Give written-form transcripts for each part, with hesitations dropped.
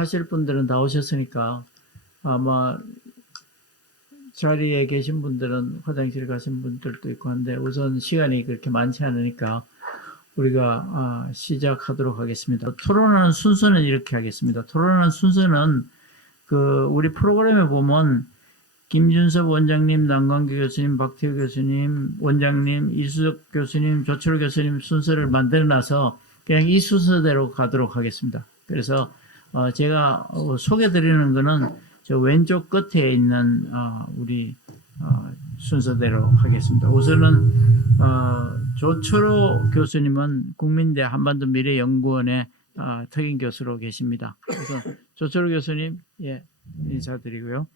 하실 분들은 다 오셨으니까 아마 자리에 계신 분들은 화장실 가신 분들도 있고 한데 우선 시간이 그렇게 많지 않으니까 우리가 시작하도록 하겠습니다. 토론하는 순서는 이렇게 하겠습니다. 토론하는 순서는 우리 프로그램에 보면 김준섭 원장님, 남광규 교수님, 박태우 교수님, 원장님, 이수석 교수님, 조철호 교수님 순서를 만들어놔서 그냥 이 순서대로 가도록 하겠습니다. 그래서 제가 소개드리는 거는 저 왼쪽 끝에 있는 우리 순서대로 하겠습니다. 우선은 조철호 교수님은 국민대 한반도 미래연구원의 특임 교수로 계십니다. 그래서 조철호 교수님 인사드리고요.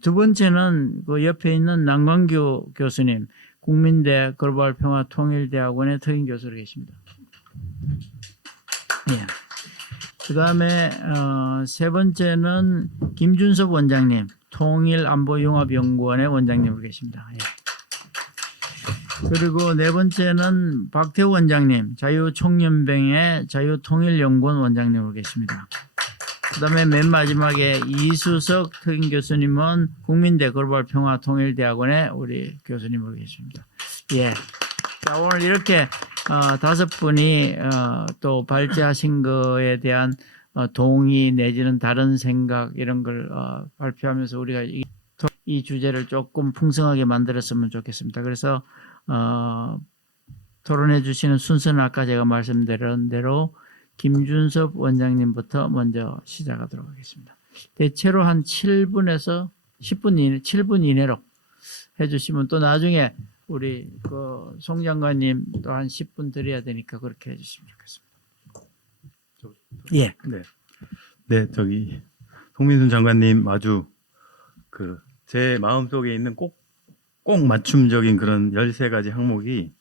두 번째는 그 옆에 있는 남광규 교수님, 국민대 글로벌 평화 통일대학원의 특임 교수로 계십니다. 그 다음에 세 번째는 김준섭 원장님, 통일안보융합연구원의 원장님으로 계십니다. 그리고 네 번째는 박태우 원장님, 자유총연맹의 자유통일연구원 원장님으로 계십니다. 그 다음에 맨 마지막에 이수석 특임 교수님은 국민대 글로벌 평화 통일대학원의 우리 교수님으로 계십니다. 자, 오늘 이렇게 다섯 분이 또 발제하신 거에 대한 동의 내지는 다른 생각 이런 걸 발표하면서 우리가 이 주제를 조금 풍성하게 만들었으면 좋겠습니다. 그래서 토론해 주시는 순서는 아까 제가 말씀드린 대로 김준섭 원장님부터 먼저 시작하도록 하겠습니다. 대체로 한 7분에서 10분 이내, 7분 이내로 해주시면 또 나중에 우리 송 장관님 또 한 10분 드려야 되니까 그렇게 해주시면 좋겠습니다. 네, 저기 송민순 장관님 아주 제 마음속에 있는 꼭 맞춤적인 그런 13가지 항목이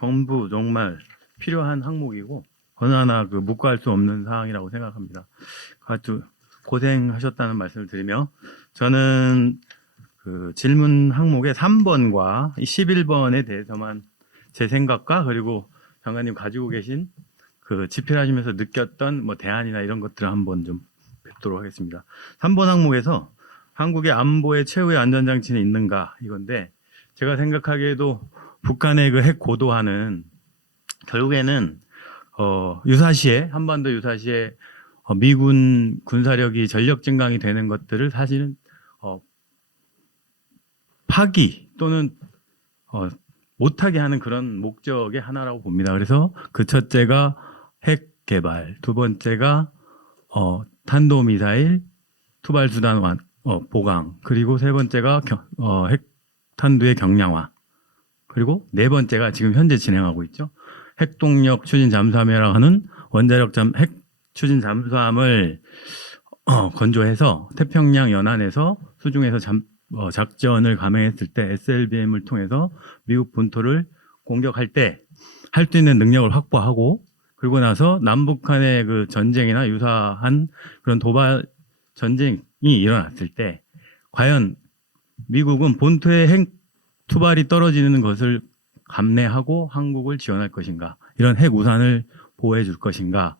전부 정말 필요한 항목이고 어느 하나 묵과할 수 없는 사항이라고 생각합니다. 아주 고생하셨다는 말씀을 드리며 저는 질문 항목의 3번과 11번에 대해서만 제 생각과 그리고 장관님 가지고 계신 집필하시면서 느꼈던 대안이나 이런 것들을 한번 좀 뵙도록 하겠습니다. 3번 항목에서 한국의 안보의 최후의 안전장치는 있는가 이건데 제가 생각하기에도 북한의 핵 고도화는 결국에는 한반도 유사시에 미군 군사력이 전력 증강이 되는 것들을 사실은 파기 또는 못하게 하는 그런 목적의 하나라고 봅니다. 그래서 그 첫째가 핵 개발, 두 번째가 탄도미사일 투발수단 보강, 그리고 세 번째가 핵 탄두의 경량화, 그리고 네 번째가 지금 현재 진행하고 있죠. 핵동력 추진 잠수함이라고 하는 원자력 핵 추진 잠수함을 건조해서 태평양 연안에서 수중에서 작전을 감행했을 때 SLBM을 통해서 미국 본토를 공격할 때 할 수 있는 능력을 확보하고 그리고 나서 남북한의 전쟁이나 유사한 그런 도발 전쟁이 일어났을 때 과연 미국은 본토의 핵 투발이 떨어지는 것을 감내하고 한국을 지원할 것인가, 이런 핵 우산을 보호해 줄 것인가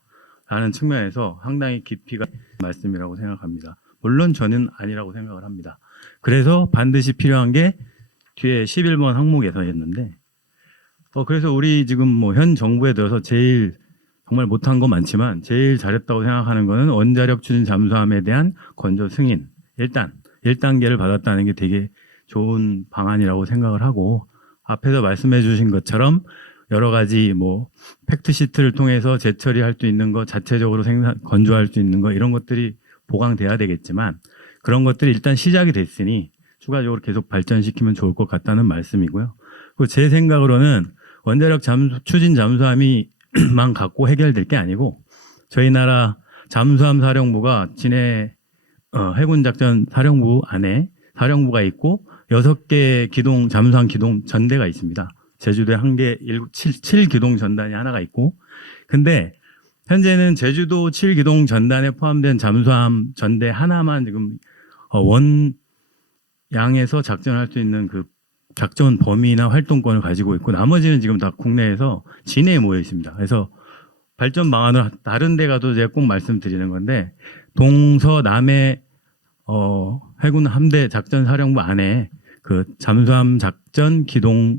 라는 측면에서 상당히 깊이가 있는 말씀이라고 생각합니다. 물론 저는 아니라고 생각을 합니다. 그래서 반드시 필요한 게 뒤에 11번 항목에서였는데 그래서 우리 지금 현 정부에 들어서 제일 정말 못한 거 많지만 제일 잘했다고 생각하는 거는 원자력 추진 잠수함에 대한 건조 승인 일단 1단계를 받았다는 게 되게 좋은 방안이라고 생각을 하고, 앞에서 말씀해 주신 것처럼 여러 가지 팩트 시트를 통해서 재처리할 수 있는 거, 자체적으로 건조할 수 있는 거, 이런 것들이 보강돼야 되겠지만 그런 것들이 일단 시작이 됐으니 추가적으로 계속 발전시키면 좋을 것 같다는 말씀이고요. 그리고 제 생각으로는 원자력 추진 잠수함이만 갖고 해결될 게 아니고 저희 나라 잠수함 사령부가 진해 해군 작전 사령부 안에 사령부가 있고 6개 잠수함 기동 전대가 있습니다. 제주도에 7 기동 전단이 하나가 있고, 근데 현재는 제주도 7 기동 전단에 포함된 잠수함 전대 하나만 지금 원양에서 작전할 수 있는 작전 범위나 활동권을 가지고 있고 나머지는 지금 다 국내에서 진해에 모여 있습니다. 그래서 발전 방안을 다른 데 가도 제가 꼭 말씀드리는 건데 동서남해 해군 함대 작전 사령부 안에 그 잠수함 작전 기동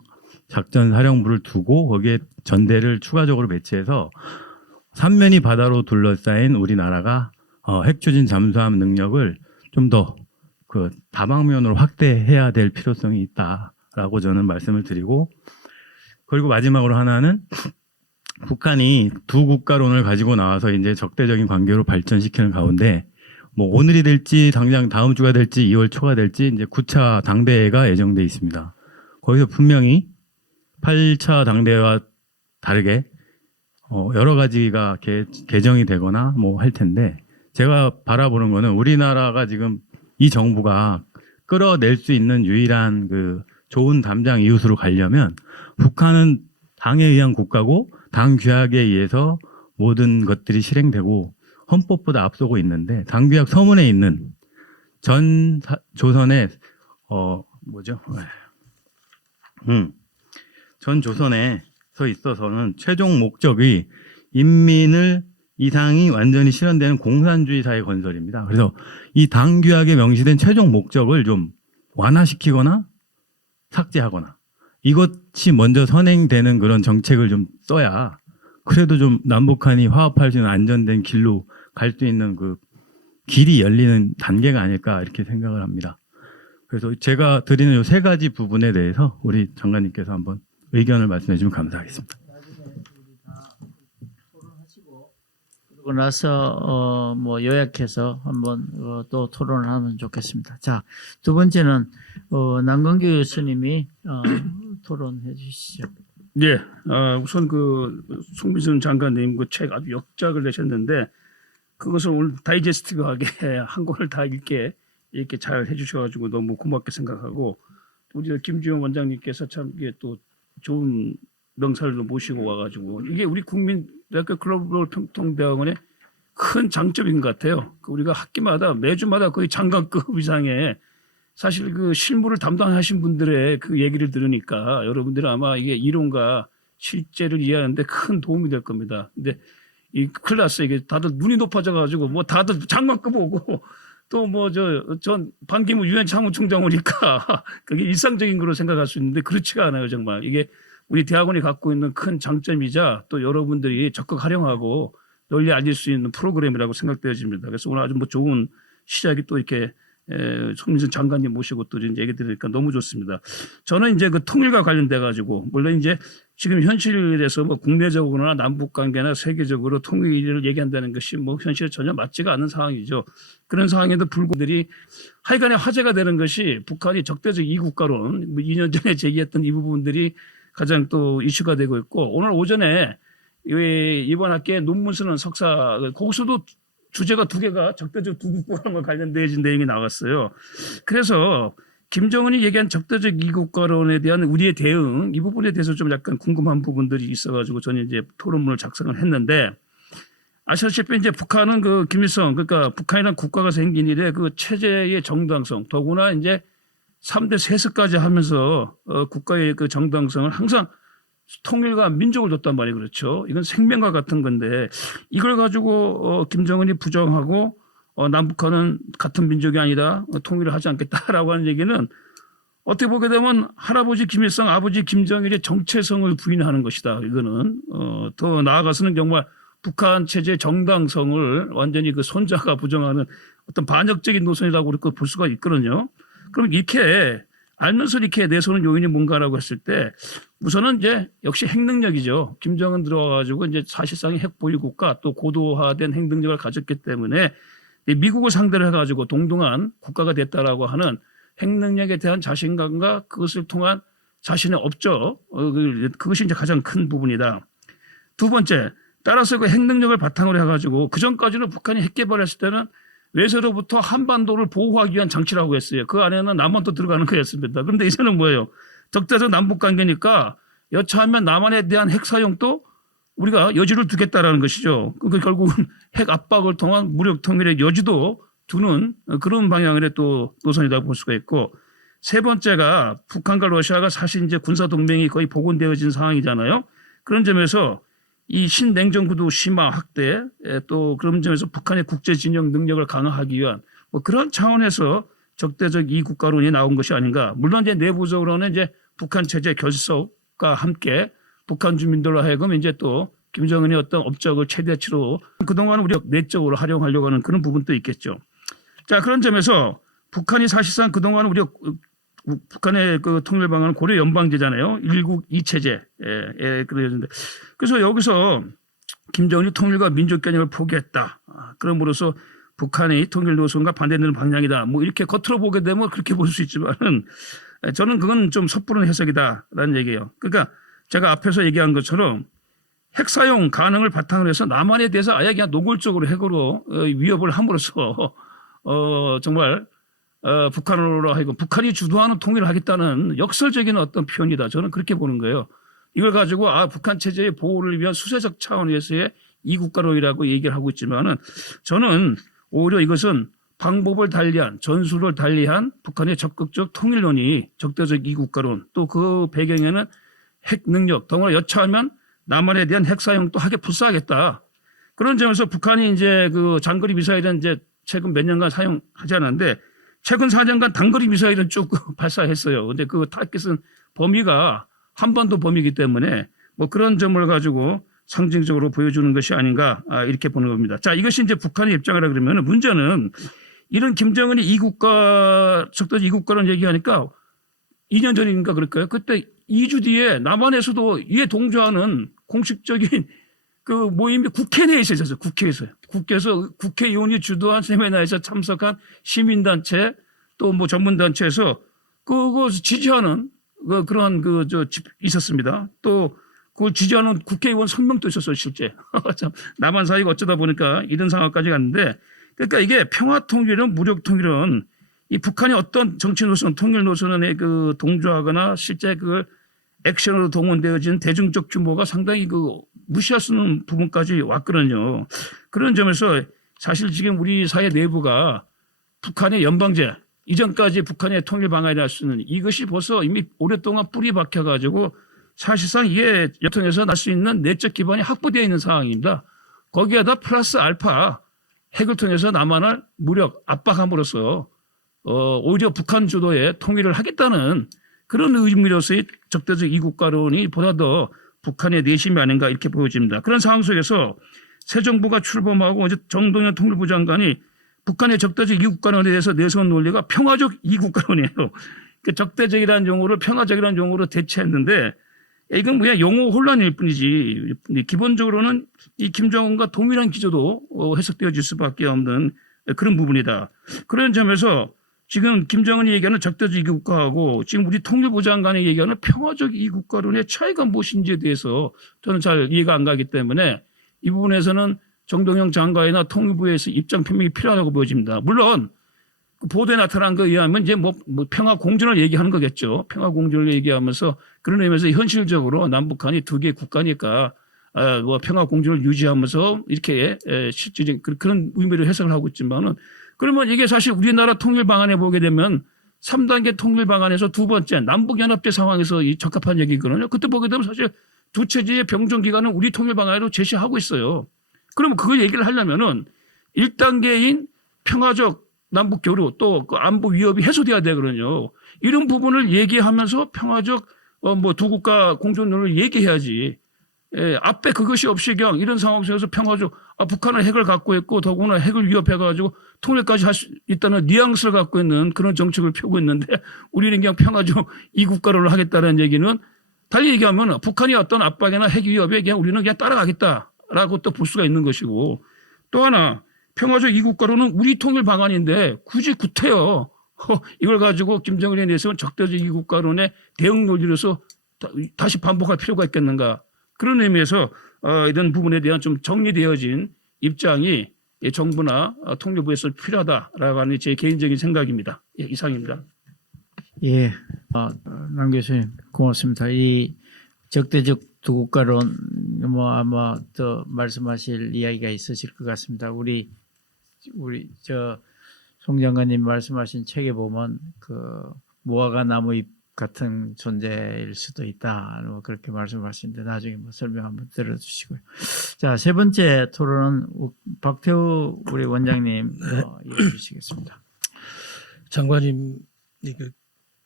작전 사령부를 두고 거기에 전대를 추가적으로 배치해서 삼면이 바다로 둘러싸인 우리나라가 핵추진 잠수함 능력을 좀 더 그 다방면으로 확대해야 될 필요성이 있다라고 저는 말씀을 드리고, 그리고 마지막으로 하나는 북한이 두 국가론을 가지고 나와서 이제 적대적인 관계로 발전시키는 가운데 뭐 오늘이 될지 당장 다음 주가 될지 2월 초가 될지 이제 9차 당대회가 예정돼 있습니다. 거기서 분명히 8차 당대회와 다르게 여러 가지가 개정이 되거나 뭐 할 텐데, 제가 바라보는 거는 우리나라가 지금 이 정부가 끌어낼 수 있는 유일한 그 좋은 담장 이웃으로 가려면 북한은 당에 의한 국가고 당 규약에 의해서 모든 것들이 실행되고 헌법보다 앞서고 있는데, 당 규약 서문에 있는 전 조선의 전 조선에서 있어서는 최종 목적이 인민을 이상이 완전히 실현되는 공산주의 사회 건설입니다. 그래서 이 당 규약에 명시된 최종 목적을 좀 완화시키거나 삭제하거나 이것이 먼저 선행되는 그런 정책을 좀 써야 그래도 좀 남북한이 화합할 수 있는 안전된 길로 갈 수 있는 그 길이 열리는 단계가 아닐까 이렇게 생각을 합니다. 그래서 제가 드리는 이 세 가지 부분에 대해서 우리 장관님께서 한번 의견을 말씀해 주시면 감사하겠습니다. 나중에 우리 다 토론하시고 그러고 나서 뭐 요약해서 한번 또 토론을 하면 좋겠습니다. 자, 두 번째는 남건규 교수님이 토론해 주시죠. 네, 우선 그 송민순 장관님 그 책 아주 역작을 내셨는데 그것을 오늘 다이제스트하게 한 권을 다 읽게 이렇게 잘 해주셔가지고 너무 고맙게 생각하고, 우리 김주영 원장님께서 참 이게 또 좋은 명사를 모시고 와가지고 이게 우리 국민대학교 글로벌 평통대학원의 큰 장점인 것 같아요. 우리가 학기마다 매주마다 거의 장관급 이상의 사실 그 실무를 담당하신 분들의 그 얘기를 들으니까 여러분들은 아마 이게 이론과 실제를 이해하는데 큰 도움이 될 겁니다. 근데 이 클래스 이게 다들 눈이 높아져 가지고 뭐 다들 장관급 오고 또 뭐 전 반기문 유엔 사무총장 오니까 그게 일상적인 거로 생각할 수 있는데 그렇지가 않아요. 정말 이게 우리 대학원이 갖고 있는 큰 장점이자 또 여러분들이 적극 활용하고 널리 알릴 수 있는 프로그램이라고 생각되어집니다. 그래서 오늘 아주 뭐 좋은 시작이 또 이렇게 송민순 장관님 모시고 또 이제 얘기 들으니까 너무 좋습니다. 저는 이제 그 통일과 관련돼 가지고 물론 이제 지금 현실에서 뭐 국내적으로나 남북 관계나 세계적으로 통일을 얘기한다는 것이 뭐 현실에 전혀 맞지가 않는 상황이죠. 그런 상황에도 불구들이 하여간에 화제가 되는 것이 북한이 적대적 이국가론, 뭐 2년 전에 제기했던 이 부분들이 가장 또 이슈가 되고 있고, 오늘 오전에 이번 학기에 논문 쓰는 석사 거기서도 주제가 두 개가 적대적 두국가론과 관련된 내용이 나왔어요. 그래서 김정은이 얘기한 적대적 이국가론에 대한 우리의 대응, 이 부분에 대해서 좀 약간 궁금한 부분들이 있어가지고 저는 이제 토론문을 작성을 했는데, 아시다시피 이제 북한은 그 김일성, 그러니까 북한이라는 국가가 생긴 이래 그 체제의 정당성, 더구나 이제 3대 세습까지 하면서 국가의 그 정당성을 항상 통일과 민족을 뒀단 말이에요. 그렇죠. 이건 생명과 같은 건데 이걸 가지고 김정은이 부정하고 남북한은 같은 민족이 아니다, 통일을 하지 않겠다라고 하는 얘기는 어떻게 보게 되면 할아버지 김일성, 아버지 김정일의 정체성을 부인하는 것이다. 이거는 더 나아가서는 정말 북한 체제의 정당성을 완전히 그 손자가 부정하는 어떤 반역적인 노선이라고 우리가 볼 수가 있거든요. 그럼 이렇게 알면서 이렇게 내세우는 요인이 뭔가라고 했을 때 우선은 이제 역시 핵능력이죠. 김정은 들어와가지고 이제 사실상의 핵보유 국가 또 고도화된 핵능력을 가졌기 때문에 미국을 상대로 해가지고 동등한 국가가 됐다라고 하는 핵능력에 대한 자신감과 그것을 통한 자신의 업적, 그것이 이제 가장 큰 부분이다. 두 번째, 따라서 그 핵능력을 바탕으로 해가지고 그 전까지는 북한이 핵 개발했을 때는 외세로부터 한반도를 보호하기 위한 장치라고 했어요. 그 안에는 남한도 들어가는 거였습니다. 그런데 이제는 뭐예요? 적대적 남북 관계니까 여차하면 남한에 대한 핵 사용도 우리가 여지를 두겠다라는 것이죠. 그러니까 결국은 핵 압박을 통한 무력 통일의 여지도 두는 그런 방향의 또 노선이라고 볼 수가 있고, 세 번째가 북한과 러시아가 사실 이제 군사 동맹이 거의 복원되어진 상황이잖아요. 그런 점에서 이 신냉전 구도 심화 확대, 또 그런 점에서 북한의 국제 진영 능력을 강화하기 위한 뭐 그런 차원에서 적대적 이국가론이 나온 것이 아닌가. 물론 이제 내부적으로는 이제 북한 체제 결속과 함께 북한 주민들로 하여금 이제 또 김정은의 어떤 업적을 최대치로 그동안 우리가 내적으로 활용하려고 하는 그런 부분도 있겠죠. 자, 그런 점에서 북한이 사실상 그동안 우리가 북한의 그 통일 방안은 고려 연방제잖아요. 일국 이체제에 그러는데 그래서 여기서 김정은이 통일과 민족 개념을 포기했다. 그럼으로써 북한의 통일 노선과 반대되는 방향이다. 뭐 이렇게 겉으로 보게 되면 그렇게 볼 수 있지만은 저는 그건 좀 섣부른 해석이다라는 얘기예요. 그러니까 제가 앞에서 얘기한 것처럼 핵 사용 가능을 바탕으로 해서 남한에 대해서 아예 그냥 노골적으로 핵으로 위협을 함으로써 정말 북한으로 하여금 북한이 주도하는 통일을 하겠다는 역설적인 어떤 표현이다. 저는 그렇게 보는 거예요. 이걸 가지고 북한 체제의 보호를 위한 수세적 차원에서의 이국가론이라고 얘기를 하고 있지만은 저는 오히려 이것은 방법을 달리한 전술을 달리한 북한의 적극적 통일론이 적대적 이국가론 또 그 배경에는 핵 능력 더구나 여차하면 남한에 대한 핵 사용도 하게 불사하겠다. 그런 점에서 북한이 이제 그 장거리 미사일은 이제 최근 몇 년간 사용하지 않았는데 최근 4년간 단거리 미사일은 쭉 발사했어요. 근데 그 타깃은 범위가 한반도 범위이기 때문에 뭐 그런 점을 가지고 상징적으로 보여주는 것이 아닌가 이렇게 보는 겁니다. 자, 이것이 이제 북한의 입장이라 그러면 문제는 이런 김정은이 적대적 이국가론 얘기하니까 2년 전인가 그럴까요? 그때 2주 뒤에 남한에서도 이에 동조하는 공식적인 그 모임이 국회 내에서 있었어요. 국회에서 국회의원이 주도한 세미나에서 참석한 시민단체 또 뭐 전문단체에서 그거 지지하는 그러한 있었습니다. 또 그걸 지지하는 국회의원 선명도 있었어요, 실제. 참 남한 사이가 어쩌다 보니까 이런 상황까지 갔는데 그러니까 이게 평화 통일은 무력 통일은 이 북한의 어떤 정치 노선, 통일 노선에 그 동조하거나 실제 그걸 액션으로 동원되어진 대중적 규모가 상당히 무시할 수 없는 부분까지 왔거든요. 그런 점에서 사실 지금 우리 사회 내부가 북한의 연방제 이전까지 북한의 통일 방안이라 할 수 있는 이것이 벌써 이미 오랫동안 뿌리 박혀가지고 사실상 이게 여통에서 날 수 있는 내적 기반이 확보되어 있는 상황입니다. 거기에다 플러스 알파 핵을 통해서 남한을 무력 압박함으로써 오히려 북한 주도의 통일을 하겠다는 그런 의미로서의 적대적 이국가론이 보다 더 북한의 내심이 아닌가 이렇게 보여집니다. 그런 상황 속에서 새 정부가 출범하고 이제 정동영 통일부 장관이 북한의 적대적 이국가론에 대해서 내세운 논리가 평화적 이국가론이에요. 그 적대적이라는 용어를 평화적이라는 용어로 대체했는데 이건 그냥 용어 혼란일 뿐이지 기본적으로는 이 김정은과 동일한 기조도 해석되어질 수밖에 없는 그런 부분이다. 그런 점에서 지금 김정은이 얘기하는 적대적 이국가하고 지금 우리 통일부 장관이 얘기하는 평화적 이국가론의 차이가 무엇인지에 대해서 저는 잘 이해가 안 가기 때문에 이 부분에서는 정동영 장관이나 통일부에서 입장 표명이 필요하다고 보여집니다. 물론 보도에 나타난 거에 의하면 이제 뭐 평화 공존을 얘기하는 거겠죠. 평화 공존을 얘기하면서 그런 의미에서 현실적으로 남북한이 두 개 국가니까 뭐 평화 공존을 유지하면서 이렇게 실질적인 그런 의미로 해석을 하고 있지만은 그러면 이게 사실 우리나라 통일 방안에 보게 되면 3단계 통일 방안에서 두 번째 남북연합제 상황에서 이 적합한 얘기거든요. 그때 보게 되면 사실 두 체제의 병존 기간은 우리 통일 방안으로 제시하고 있어요. 그러면 그걸 얘기를 하려면은 1단계인 평화적 남북 교류 또 그 안보 위협이 해소돼야 되거든요. 이런 부분을 얘기하면서 평화적 뭐 두 국가 공존론을 얘기해야지. 앞에 그것이 없이 그냥 이런 상황 속에서 평화적 북한은 핵을 갖고 있고 더구나 핵을 위협해가지고 통일까지 할 수 있다는 뉘앙스를 갖고 있는 그런 정책을 펴고 있는데 우리는 그냥 평화적 이국가론을 하겠다는 얘기는 달리 얘기하면 북한이 어떤 압박이나 핵 위협에 그냥 우리는 그냥 따라가겠다라고 또 볼 수가 있는 것이고 또 하나 평화적 이국가론은 우리 통일 방안인데 굳이 구태여 이걸 가지고 김정은에 대해서는 적대적 이국가론의 대응 논리로서 다시 반복할 필요가 있겠는가. 그런 의미에서 이런 부분에 대한 좀 정리되어진 입장이 정부나 통일부에서 필요하다라고 하는 제 개인적인 생각입니다. 예, 이상입니다. 예, 남 교수님 고맙습니다. 이 적대적 두 국가론 뭐 아마 더 말씀하실 이야기가 있으실 것 같습니다. 우리 송 장관님 말씀하신 책에 보면 그 무화과 나무 잎 같은 존재일 수도 있다. 뭐 그렇게 말씀하시는데 나중에 뭐 설명 한번 들어주시고요. 자, 세 번째 토론은 박태우 우리 원장님 이어해 주시겠습니다. 장관님이 그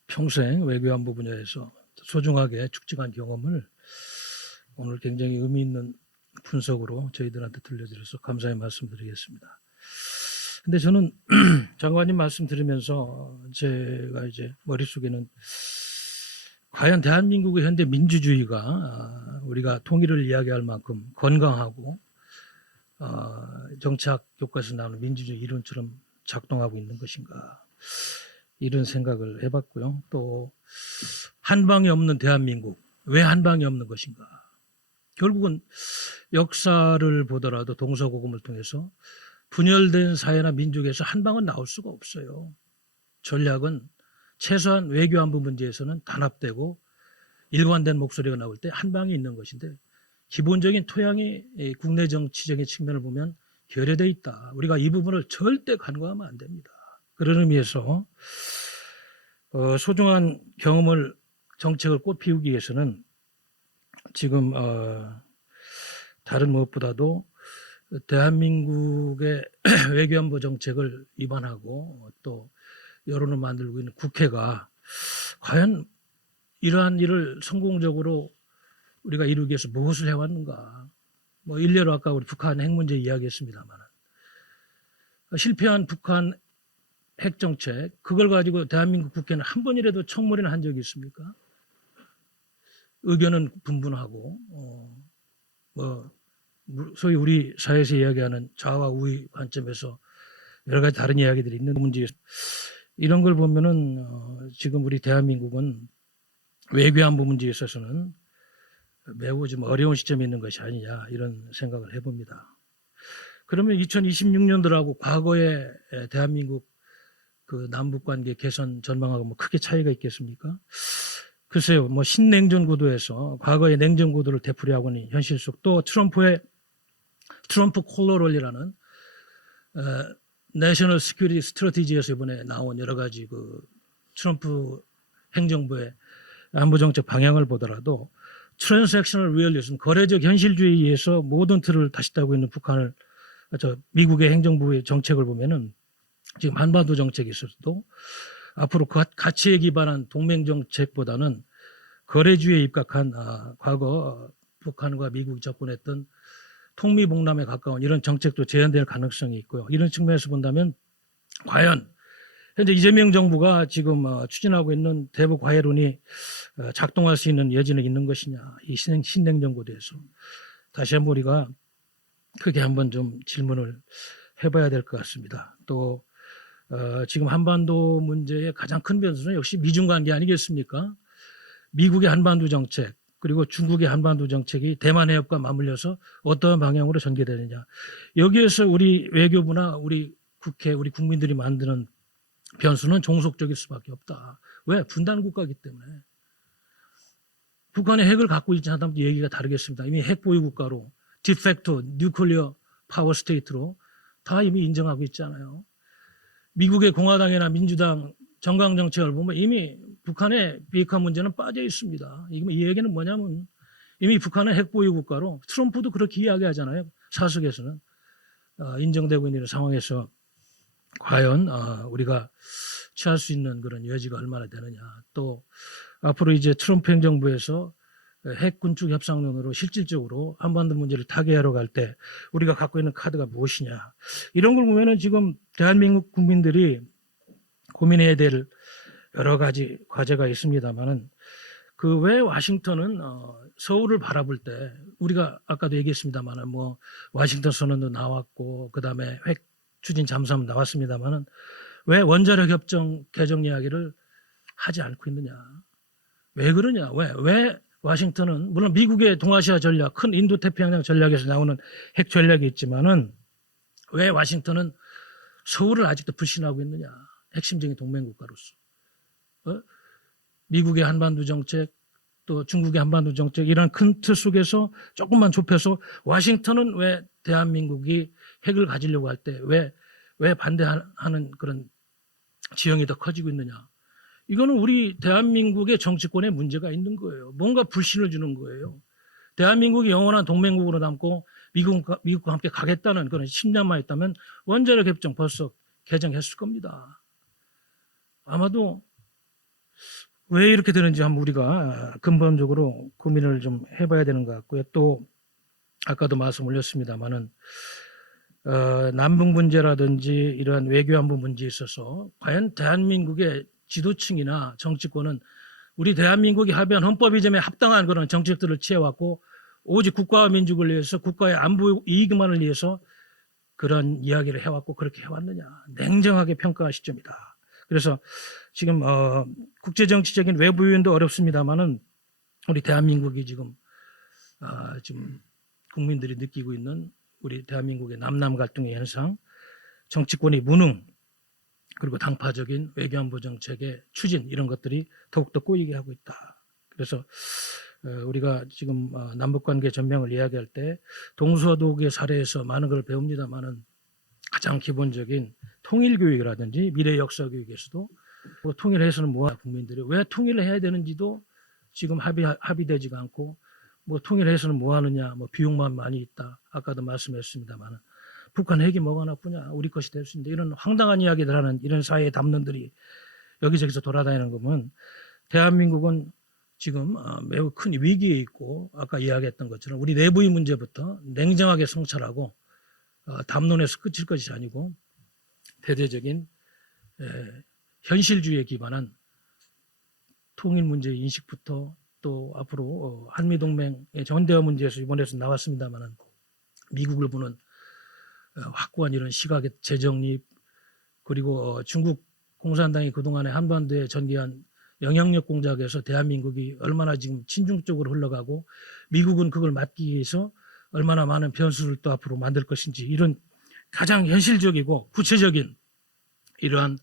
평생 외교안보 분야에서 소중하게 축적한 경험을 오늘 굉장히 의미 있는 분석으로 저희들한테 들려드려서 감사의 말씀드리겠습니다. 근데 저는 장관님 말씀 들으면서 제가 이제 머릿속에는 과연 대한민국의 현대 민주주의가 우리가 통일을 이야기할 만큼 건강하고 정착 교과에서 나오는 민주주의 이론처럼 작동하고 있는 것인가, 이런 생각을 해봤고요. 또 한방이 없는 대한민국, 왜 한방이 없는 것인가. 결국은 역사를 보더라도 동서고금을 통해서 분열된 사회나 민족에서 한방은 나올 수가 없어요. 전략은 최소한 외교안보 문제에서는 단합되고 일관된 목소리가 나올 때 한방이 있는 것인데, 기본적인 토양이 국내 정치적인 측면을 보면 결여되어 있다. 우리가 이 부분을 절대 간과하면 안 됩니다. 그런 의미에서 소중한 경험을, 정책을 꽃피우기 위해서는 지금 다른 무엇보다도 대한민국의 외교안보 정책을 위반하고 또 여론을 만들고 있는 국회가 과연 이러한 일을 성공적으로 우리가 이루기 위해서 무엇을 해왔는가. 뭐 일례로 아까 우리 북한 핵 문제 이야기했습니다만, 실패한 북한 핵 정책, 그걸 가지고 대한민국 국회는 한 번이라도 청문회를 한 적이 있습니까? 의견은 분분하고 뭐 소위 우리 사회에서 이야기하는 좌와 우의 관점에서 여러 가지 다른 이야기들이 있는 문제, 이런 걸 보면은 지금 우리 대한민국은 외교안보 문제에 있어서는 매우 좀 어려운 시점에 있는 것이 아니냐, 이런 생각을 해봅니다. 그러면 2026년도라고 과거의 대한민국 그 남북관계 개선 전망하고 뭐 크게 차이가 있겠습니까? 글쎄요, 뭐 신냉전 구도에서 과거의 냉전 구도를 되풀이하고 있는 현실 속, 또 트럼프 콜로럴이라는 내셔널 시큐리티 스트래티지에서 이번에 나온 여러 가지 그 트럼프 행정부의 안보 정책 방향을 보더라도 트랜잭셔널 리얼리즘, 거래적 현실주의에 의해서 모든 틀을 다시 따고 있는 미국의 행정부의 정책을 보면은 지금 한반도 정책에 있어서도 앞으로 가치에 기반한 동맹 정책보다는 거래주의에 입각한 과거 북한과 미국이 접근했던 통미봉남에 가까운 이런 정책도 재현될 가능성이 있고요. 이런 측면에서 본다면 과연 현재 이재명 정부가 지금 추진하고 있는 대북 과외론이 작동할 수 있는 여지는 있는 것이냐, 이 신냉전 구도에서 다시 한번 우리가 크게 한번 좀 질문을 해봐야 될 것 같습니다. 또 지금 한반도 문제의 가장 큰 변수는 역시 미중 관계 아니겠습니까? 미국의 한반도 정책, 그리고 중국의 한반도 정책이 대만 해협과 맞물려서 어떤 방향으로 전개되느냐. 여기에서 우리 외교부나 우리 국회, 우리 국민들이 만드는 변수는 종속적일 수밖에 없다. 왜? 분단 국가이기 때문에. 북한의 핵을 갖고 있지 않다면 얘기가 다르겠습니다. 이미 핵 보유 국가로, 디팩토 뉴클리어 파워 스테이트로 다 이미 인정하고 있잖아요. 미국의 공화당이나 민주당 정강 정책을 보면 이미 북한의 비핵화 문제는 빠져 있습니다. 이 얘기는 뭐냐면 이미 북한은 핵 보유 국가로, 트럼프도 그렇게 이야기하잖아요. 사석에서는 인정되고 있는 상황에서 과연 우리가 취할 수 있는 그런 여지가 얼마나 되느냐. 또 앞으로 이제 트럼프 행정부에서 핵 군축 협상론으로 실질적으로 한반도 문제를 타개하러 갈 때 우리가 갖고 있는 카드가 무엇이냐. 이런 걸 보면은 지금 대한민국 국민들이 고민해야 될 여러 가지 과제가 있습니다만은, 그 왜 와싱턴은 서울을 바라볼 때 우리가 아까도 얘기했습니다만은 뭐 와싱턴 선언도 나왔고 그다음에 핵 추진 잠수함 나왔습니다만은 왜 원자력 협정 개정 이야기를 하지 않고 있느냐? 왜 그러냐? 왜 와싱턴은 물론 미국의 동아시아 전략, 큰 인도 태평양 전략에서 나오는 핵 전략이 있지만은 왜 와싱턴은 서울을 아직도 불신하고 있느냐? 핵심적인 동맹국가로서. 미국의 한반도 정책, 또 중국의 한반도 정책, 이런 큰 틀 속에서 조금만 좁혀서 와싱턴은 왜 대한민국이 핵을 가지려고 할 때 왜 반대하는 그런 지형이 더 커지고 있느냐. 이거는 우리 대한민국의 정치권에 문제가 있는 거예요. 뭔가 불신을 주는 거예요. 대한민국이 영원한 동맹국으로 남고 미국과 함께 가겠다는 그런 신념만 있다면 원자력 협정 벌써 개정했을 겁니다. 아마도 왜 이렇게 되는지 한번 우리가 근본적으로 고민을 좀 해봐야 되는 것 같고요. 또 아까도 말씀 올렸습니다만은 남북 문제라든지 이러한 외교안보 문제에 있어서 과연 대한민국의 지도층이나 정치권은 우리 대한민국이 합의한 헌법 이전에 합당한 그런 정책들을 취해왔고 오직 국가와 민족을 위해서 국가의 안보 이익만을 위해서 그런 이야기를 해왔고 그렇게 해왔느냐 냉정하게 평가할 시점이다. 그래서 지금 국제정치적인 외부 요인도 어렵습니다만은 우리 대한민국이 지금 국민들이 느끼고 있는 우리 대한민국의 남남 갈등의 현상, 정치권의 무능, 그리고 당파적인 외교안보 정책의 추진 이런 것들이 더욱더 꼬이게 하고 있다. 그래서 우리가 지금 남북관계 전명을 이야기할 때 동서독의 사례에서 많은 걸 배웁니다만은 가장 기본적인 통일교육이라든지 미래 역사 교육에서도 뭐 통일해서는 뭐하냐 국민들이 왜 통일을 해야 되는지도 지금 합의되지가 않고 뭐 통일해서는 뭐하느냐 뭐 비용만 많이 있다 아까도 말씀했습니다만은 북한 핵이 뭐가 나쁘냐 우리 것이 될 수 있는데 이런 황당한 이야기들 하는 이런 사회의 담론들이 여기저기서 돌아다니는 거면 대한민국은 지금 매우 큰 위기에 있고 아까 이야기했던 것처럼 우리 내부의 문제부터 냉정하게 성찰하고 담론에서 끝일 것이 아니고 대대적인 현실주의에 기반한 통일 문제의 인식부터 또 앞으로 한미동맹의 전대화 문제에서 이번에서 나왔습니다마는 미국을 보는 확고한 이런 시각의 재정립 그리고 중국 공산당이 그동안에 한반도에 전개한 영향력 공작에서 대한민국이 얼마나 지금 친중 쪽으로 흘러가고 미국은 그걸 막기 위해서 얼마나 많은 변수를 또 앞으로 만들 것인지 이런 가장 현실적이고 구체적인 이러한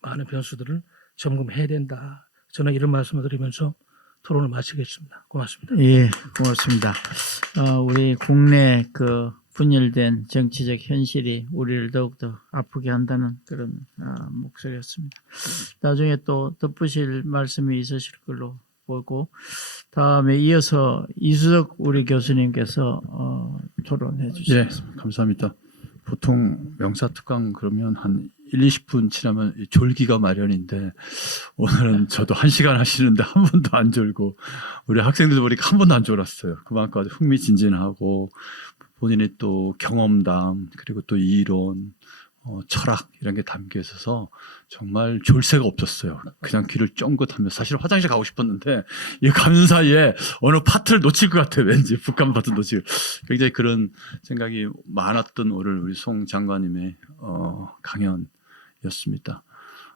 많은 변수들을 점검해야 된다. 저는 이런 말씀을 드리면서 토론을 마치겠습니다. 고맙습니다. 예, 고맙습니다. 우리 국내 그 분열된 정치적 현실이 우리를 더욱더 아프게 한다는 그런 목소리였습니다. 나중에 또 덧붙일 말씀이 있으실 걸로 보고 다음에 이어서 이수석 우리 교수님께서 토론해 주시겠습니다. 예, 감사합니다. 보통 명사특강 그러면 한 1, 20분 지나면 졸기가 마련인데 오늘은 저도 1시간 하시는데 한 번도 안 졸고 우리 학생들도 보니까 한 번도 안 졸았어요. 그만큼 아주 흥미진진하고 본인의 또 경험담 그리고 또 이론 철학 이런 게 담겨 있어서 정말 졸 새가 없었어요. 그냥 귀를 쫑긋하면서 사실 화장실 가고 싶었는데 이 가는 사이에 어느 파트를 놓칠 것 같아요. 왠지 북한 파트 놓칠 굉장히 그런 생각이 많았던 오늘 우리 송 장관님의 강연이었습니다.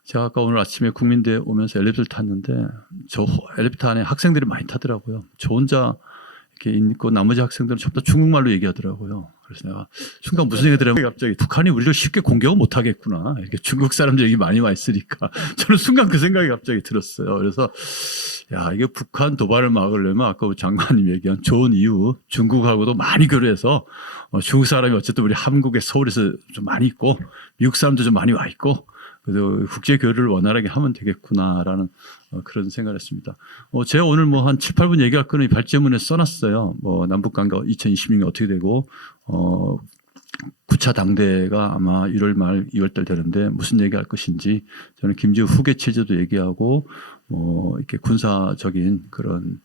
제가 아까 오늘 아침에 국민대 오면서 엘리베이터를 탔는데 저 엘리베이터 안에 학생들이 많이 타더라고요. 저 혼자 이렇게 있고 나머지 학생들은 전부 다 중국말로 얘기하더라고요. 그래서 내가 순간 무슨 얘기 들으면 갑자기 북한이 우리를 쉽게 공격을 못 하겠구나. 이렇게 중국 사람들 얘기 많이 와 있으니까 저는 순간 그 생각이 갑자기 들었어요. 그래서 야 이게 북한 도발을 막으려면 아까 우리 장관님 얘기한 좋은 이유 중국하고도 많이 교류해서 중국 사람이 어쨌든 우리 한국의 서울에서 좀 많이 있고 미국 사람도 좀 많이 와 있고 그래서 국제 교류를 원활하게 하면 되겠구나라는 그런 생각을 했습니다. 제가 오늘 뭐 한 7, 8분 얘기할 거는 이 발제문에 써놨어요. 뭐 남북관계 2020년이 어떻게 되고 9차 당대가 아마 1월 말 2월 달 되는데 무슨 얘기할 것인지 저는 김지우 후계 체제도 얘기하고 이렇게 군사적인 그런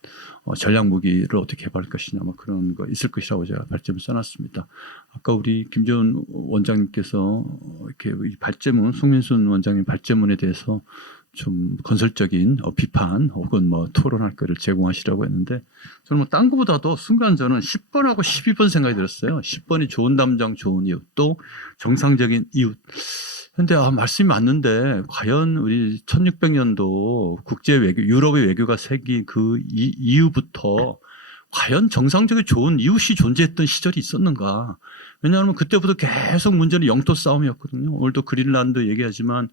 전략 무기를 어떻게 개발할 것이냐 뭐 그런 거 있을 것이라고 제가 발제문 써놨습니다. 아까 우리 김재원 원장님께서 이렇게 이 발제문 송민순 원장님 발제문에 대해서 좀 건설적인 비판 혹은 뭐 토론할 거를 제공하시라고 했는데 저는 뭐 딴 거보다도 순간 저는 10번하고 12번 생각이 들었어요. 10번이 좋은 담장 좋은 이웃 또 정상적인 이웃. 근데 말씀이 맞는데 과연 우리 1600년도 국제 외교 유럽의 외교가 생긴 그 이후부터 과연 정상적인 좋은 이웃이 존재했던 시절이 있었는가? 왜냐하면 그때부터 계속 문제는 영토 싸움이었거든요. 오늘도 그린란드 얘기하지만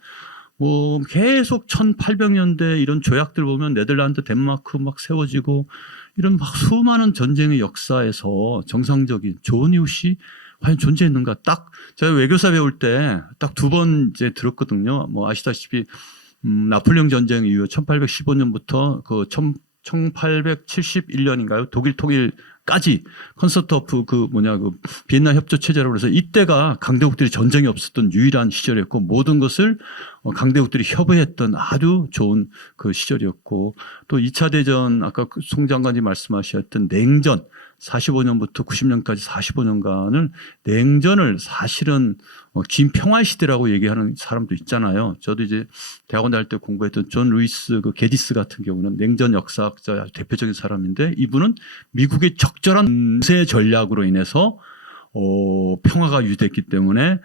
뭐 계속 1800년대 이런 조약들 보면 네덜란드, 덴마크 막 세워지고 이런 막 수많은 전쟁의 역사에서 정상적인 좋은 이웃이 과연 존재했는가? 딱 제가 외교사 배울 때 딱 2번 이제 들었거든요. 뭐 아시다시피 나폴레옹 전쟁 이후 1815년부터 그 1871년인가요? 독일 통일까지 컨서트 오프 그 비엔나 협조 체제라고 해서 이때가 강대국들이 전쟁이 없었던 유일한 시절이었고 모든 것을 강대국들이 협의했던 아주 좋은 그 시절이었고 또 2차 대전 아까 송 장관님 말씀하셨던 냉전 45년부터 90년까지 45년간을 냉전을 사실은 긴 평화의 시대라고 얘기하는 사람도 있잖아요. 저도 이제 대학원 다닐 때 공부했던 존 루이스 그 게디스 같은 경우는 냉전 역사학자 아주 대표적인 사람인데 이분은 미국의 적절한 세 전략으로 인해서 평화가 유지됐기 때문에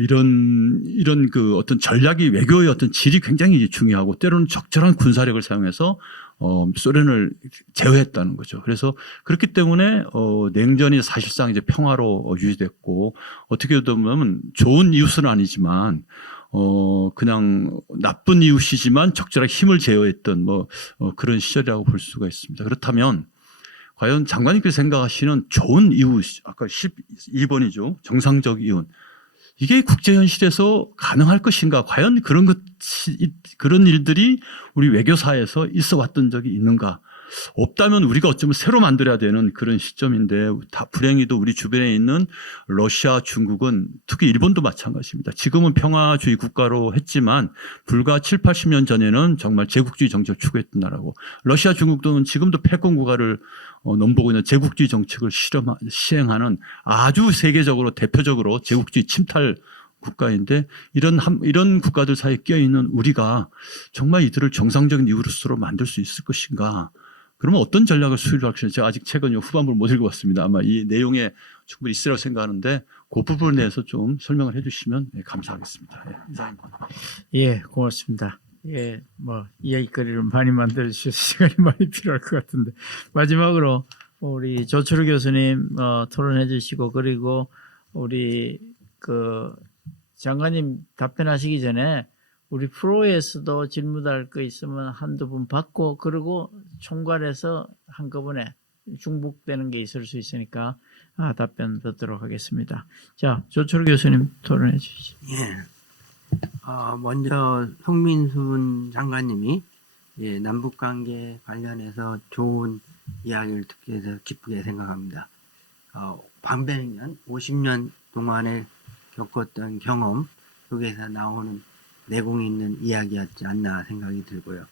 이런 그 어떤 전략이 외교의 어떤 질이 굉장히 중요하고 때로는 적절한 군사력을 사용해서 소련을 제어했다는 거죠. 그래서 그렇기 때문에 냉전이 사실상 이제 평화로 유지됐고 어떻게 보면 좋은 이웃은 아니지만 그냥 나쁜 이웃이지만 적절하게 힘을 제어했던 그런 시절이라고 볼 수가 있습니다. 그렇다면 과연 장관님께서 생각하시는 좋은 이웃 아까 12번이죠. 정상적 이웃. 이게 국제 현실에서 가능할 것인가? 과연 그런 일들이 우리 외교사에서 있어 왔던 적이 있는가? 없다면 우리가 어쩌면 새로 만들어야 되는 그런 시점인데 불행히도 우리 주변에 있는 러시아, 중국은 특히 일본도 마찬가지입니다. 지금은 평화주의 국가로 했지만 불과 7, 80년 전에는 정말 제국주의 정책을 추구했던 나라고 러시아, 중국도 지금도 패권 국가를 넘보고 있는 제국주의 정책을 시행하는 아주 세계적으로 대표적으로 제국주의 침탈 국가인데 이런 국가들 사이에 끼어있는 우리가 정말 이들을 정상적인 이웃으로 만들 수 있을 것인가? 그러면 어떤 전략을 수립할 것인지 제가 아직 책은 후반부를 못 읽어봤습니다. 아마 이 내용에 충분히 있으라고 생각하는데 그 부분에 대해서 좀 설명을 해주시면 감사하겠습니다. 예, 고맙습니다. 예, 이야기거리를 많이 만들어 주셔서 시간이 많이 필요할 것 같은데 마지막으로 우리 조철우 교수님 토론해 주시고 그리고 우리 그 장관님 답변하시기 전에 우리 프로에서도 질문할 거 있으면 한두 분 받고 그리고 총괄해서 한꺼번에 중복되는 게 있을 수 있으니까 답변 듣도록 하겠습니다. 자, 조철우 교수님 토론해 주시죠. 예. 먼저 송민순 장관님이 남북관계 관련해서 좋은 이야기를 듣게 돼서 기쁘게 생각합니다. 반백년, 50년 동안에 겪었던 경험 속에서 나오는 내공이 있는 이야기였지 않나 생각이 들고요.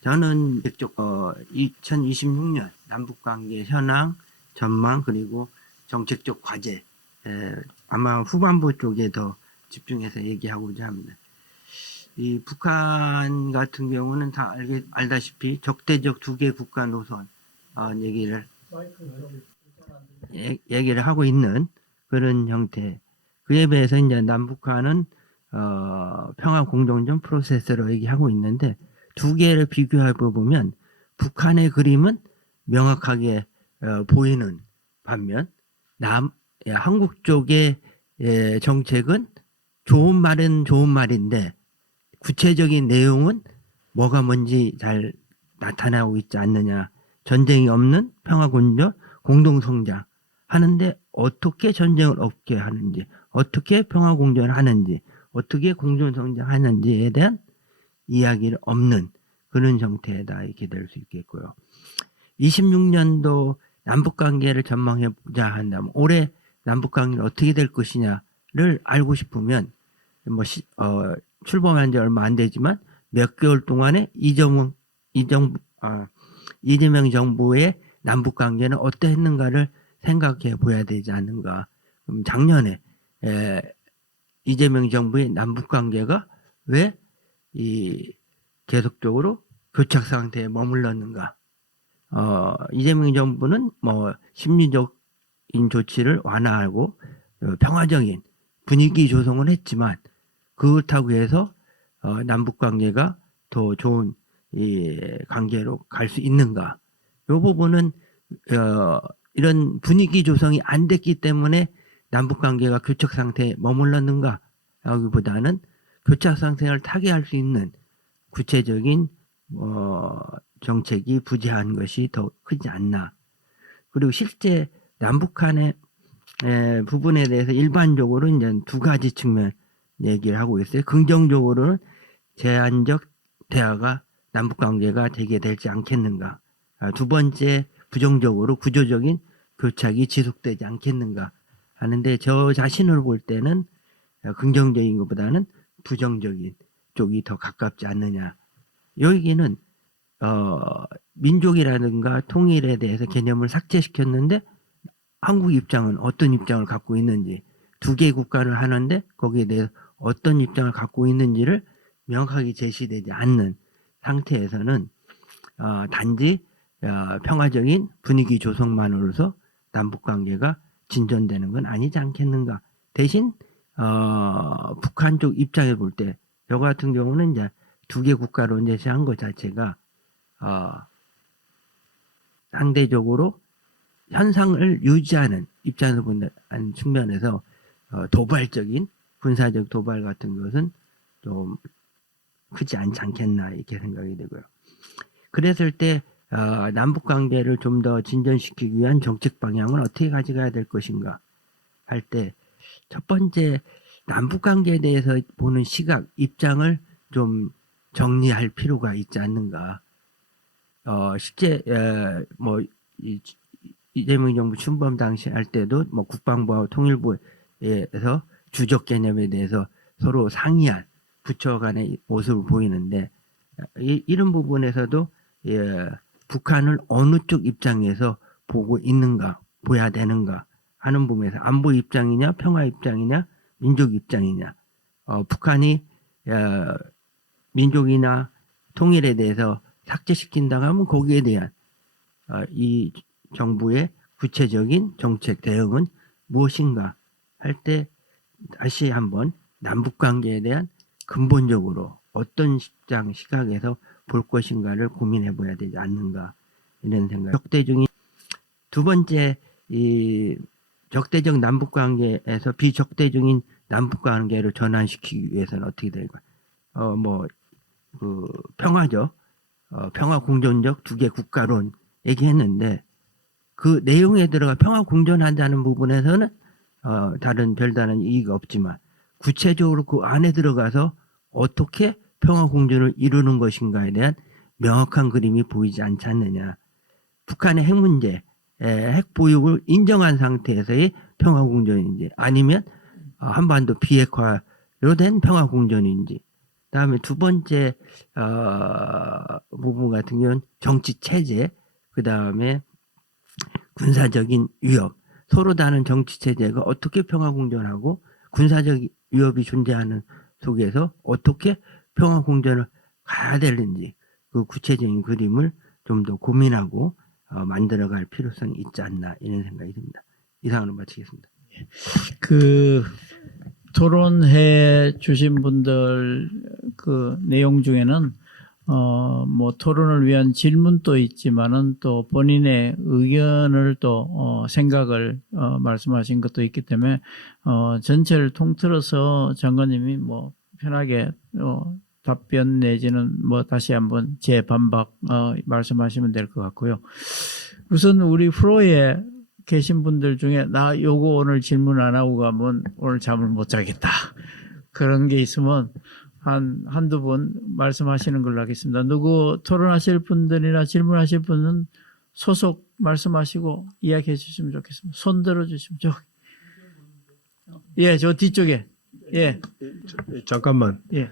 저는 2026년 남북관계 현황, 전망 그리고 정책적 과제 아마 후반부 쪽에 더 집중해서 얘기하고자 합니다. 이 북한 같은 경우는 다 알다시피 적대적 두 개 국가 노선 얘기를 하고 있는 그런 형태. 그에 비해서 이제 남북한은 평화 공동정 프로세스로 얘기하고 있는데 두 개를 비교해 보면 북한의 그림은 명확하게 보이는 반면 한국 쪽의 정책은 좋은 말은 좋은 말인데 구체적인 내용은 뭐가 뭔지 잘 나타나고 있지 않느냐. 전쟁이 없는 평화 공동성장 하는데 어떻게 전쟁을 없게 하는지 어떻게 평화 공존을 하는지 어떻게 공존성장 하는지에 대한 이야기를 없는 그런 형태다 이렇게 될 수 있겠고요. 26년도 남북관계를 전망해 보자 한다면 올해 남북관계는 어떻게 될 것이냐를 알고 싶으면 출범한 지 얼마 안 되지만 몇 개월 동안에 이재명 정부의 남북관계는 어떠했는가를 생각해 보아야 되지 않는가. 작년에 이재명 정부의 남북관계가 왜 계속적으로 교착 상태에 머물렀는가. 이재명 정부는 심리적인 조치를 완화하고 평화적인 분위기 조성을 했지만 그렇다고 해서 남북관계가 더 좋은 관계로 갈 수 있는가. 이 부분은 이런 분위기 조성이 안 됐기 때문에 남북관계가 교착 상태에 머물렀는가 여기보다는 교착 상태를 타개할 수 있는 구체적인 정책이 부재한 것이 더 크지 않나. 그리고 실제 남북한의 부분에 대해서 일반적으로 이제 두 가지 측면 얘기를 하고 있어요. 긍정적으로는 제한적 대화가 남북 관계가 되게 될지 않겠는가. 두 번째, 부정적으로 구조적인 교착이 지속되지 않겠는가 하는데, 저 자신을 볼 때는 긍정적인 것보다는 부정적인 쪽이 더 가깝지 않느냐. 여기는 민족이라든가 통일에 대해서 개념을 삭제시켰는데 한국 입장은 어떤 입장을 갖고 있는지, 두 개의 국가를 하는데 거기에 대해서 어떤 입장을 갖고 있는지를 명확하게 제시되지 않는 상태에서는 단지 평화적인 분위기 조성만으로서 남북관계가 진전되는 건 아니지 않겠는가. 대신 북한 쪽 입장에 볼 때 저 같은 경우는 이제 두 개 국가로 제시한 것 자체가 상대적으로 현상을 유지하는 입장에서 본다는 측면에서 도발적인 군사적 도발 같은 것은 좀 크지 않지 않겠나 이렇게 생각이 되고요. 그랬을 때 남북 관계를 좀 더 진전시키기 위한 정책 방향을 어떻게 가져가야 될 것인가 할 때, 첫 번째 남북 관계에 대해서 보는 시각, 입장을 좀 정리할 필요가 있지 않는가. 실제 뭐 이재명 정부 출범 당시 할 때도 뭐 국방부와 통일부에서 주적 개념에 대해서 서로 상의한 부처 간의 모습을 보이는데, 이런 부분에서도 북한을 어느 쪽 입장에서 보고 있는가, 보야 되는가 하는 부분에서 안보 입장이냐, 평화 입장이냐, 민족 입장이냐, 북한이 민족이나 통일에 대해서 삭제시킨다고 하면 거기에 대한 이 정부의 구체적인 정책 대응은 무엇인가 할 때 다시 한번 남북관계에 대한 근본적으로 어떤 시각에서 볼 것인가를 고민해 봐야 되지 않는가 이런 생각. 적대적인 두 번째, 이 적대적 남북관계에서 비적대적인 남북관계로 전환시키기 위해서는 어떻게 될까? 평화적, 평화 공존적 두 개 국가론 얘기했는데, 그 내용에 들어가 평화 공존한다는 부분에서는 별다른 이의가 없지만, 구체적으로 그 안에 들어가서 어떻게 평화 공존을 이루는 것인가에 대한 명확한 그림이 보이지 않지 않느냐. 북한의 핵 문제, 핵 보유를 인정한 상태에서의 평화 공존인지, 아니면 한반도 비핵화로 된 평화 공존인지. 다음에 두 번째 부분 같은 경우는 정치 체제, 그 다음에 군사적인 위협, 서로 다른 정치 체제가 어떻게 평화 공존하고 군사적 위협이 존재하는 속에서 어떻게 평화 공존을 가야 되는지, 그 구체적인 그림을 좀 더 고민하고 만들어갈 필요성이 있지 않나 이런 생각이 듭니다. 이상으로 마치겠습니다. 그 토론해 주신 분들 그 내용 중에는 뭐 토론을 위한 질문도 있지만은 또 본인의 의견을 또 생각을 말씀하신 것도 있기 때문에 전체를 통틀어서 장관님이 뭐 편하게 답변 내지는 뭐 다시 한번 재반박 말씀하시면 될 것 같고요. 우선 우리 프로에 계신 분들 중에 나 요거 오늘 질문 안 하고 가면 오늘 잠을 못 자겠다, 그런 게 있으면 한두 분 말씀하시는 걸로 하겠습니다. 누구 토론하실 분들이나 질문하실 분은 소속 말씀하시고 이야기해 주시면 좋겠습니다. 손 들어주시면 예, 저 뒤쪽에. 예. 잠깐만. 예.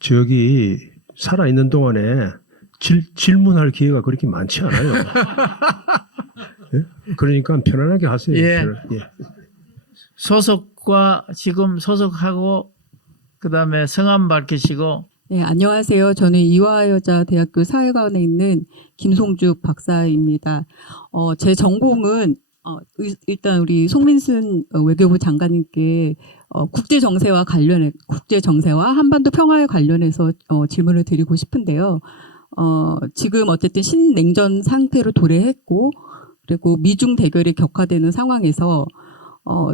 저기 살아있는 동안에 질문할 기회가 그렇게 많지 않아요. 예? 그러니까 편안하게 하세요. 예. 예. 소속과 지금 소속하고 그다음에 성함 밝히시고. 네, 안녕하세요. 저는 이화여자대학교 사회과원에 있는 김송죽 박사입니다. 제 전공은 일단 우리 송민순 외교부 장관님께 국제 정세와 한반도 평화에 관련해서 질문을 드리고 싶은데요. 지금 어쨌든 신냉전 상태로 도래했고, 그리고 미중 대결이 격화되는 상황에서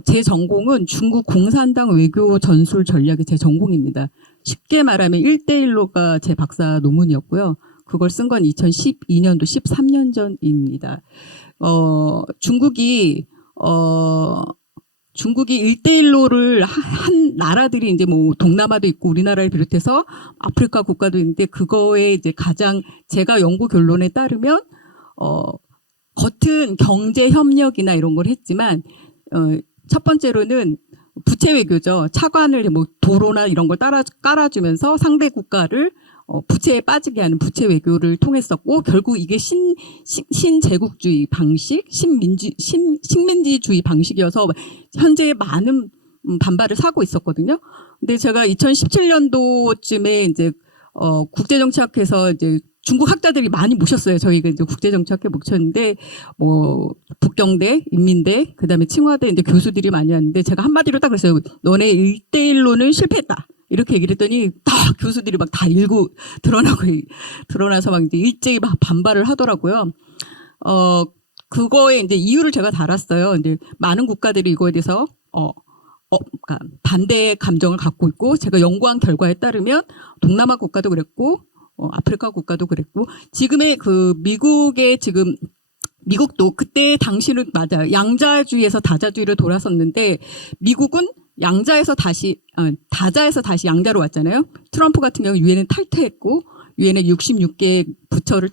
제 전공은 중국 공산당 외교 전술 전략이 제 전공입니다. 쉽게 말하면 1대1로가 제 박사 논문이었고요. 그걸 쓴 건 2012년도 13년 전입니다. 중국이 중국이 1대1로를 한 나라들이 이제 뭐 동남아도 있고 우리나라를 비롯해서 아프리카 국가도 있는데 그거에 이제 가장 제가 연구 결론에 따르면 겉은 경제 협력이나 이런 걸 했지만 첫 번째로는 부채 외교죠. 차관을 뭐 도로나 이런 걸 깔아주면서 상대 국가를 부채에 빠지게 하는 부채 외교를 통했었고 결국 이게 신제국주의 방식, 식민지주의 방식이어서 현재 많은 반발을 사고 있었거든요. 근데 제가 2017년도쯤에 이제 국제정치학회에서 이제 중국 학자들이 많이 모셨어요. 저희가 이제 국제정치학회 모셨는데 뭐 북경대, 인민대, 그다음에 칭화대 이제 교수들이 많이 왔는데 제가 한마디로 딱 그랬어요. 너네 1대1로는 실패했다. 이렇게 얘기를 했더니 다 교수들이 막 다 일고 드러나서 막 이제 일제히 막 반발을 하더라고요. 그거에 이제 이유를 제가 달았어요. 이제 많은 국가들이 이거에 대해서 그러니까 반대의 감정을 갖고 있고 제가 연구한 결과에 따르면 동남아 국가도 그랬고 아프리카 국가도 그랬고 지금의 그 미국의 지금 미국도 그때 당시는 맞아요. 양자주의에서 다자주의로 돌아섰는데 미국은 양자에서 다시 다자에서 다시 양자로 왔잖아요. 트럼프 같은 경우 유엔은 탈퇴했고 유엔의 66개 부처를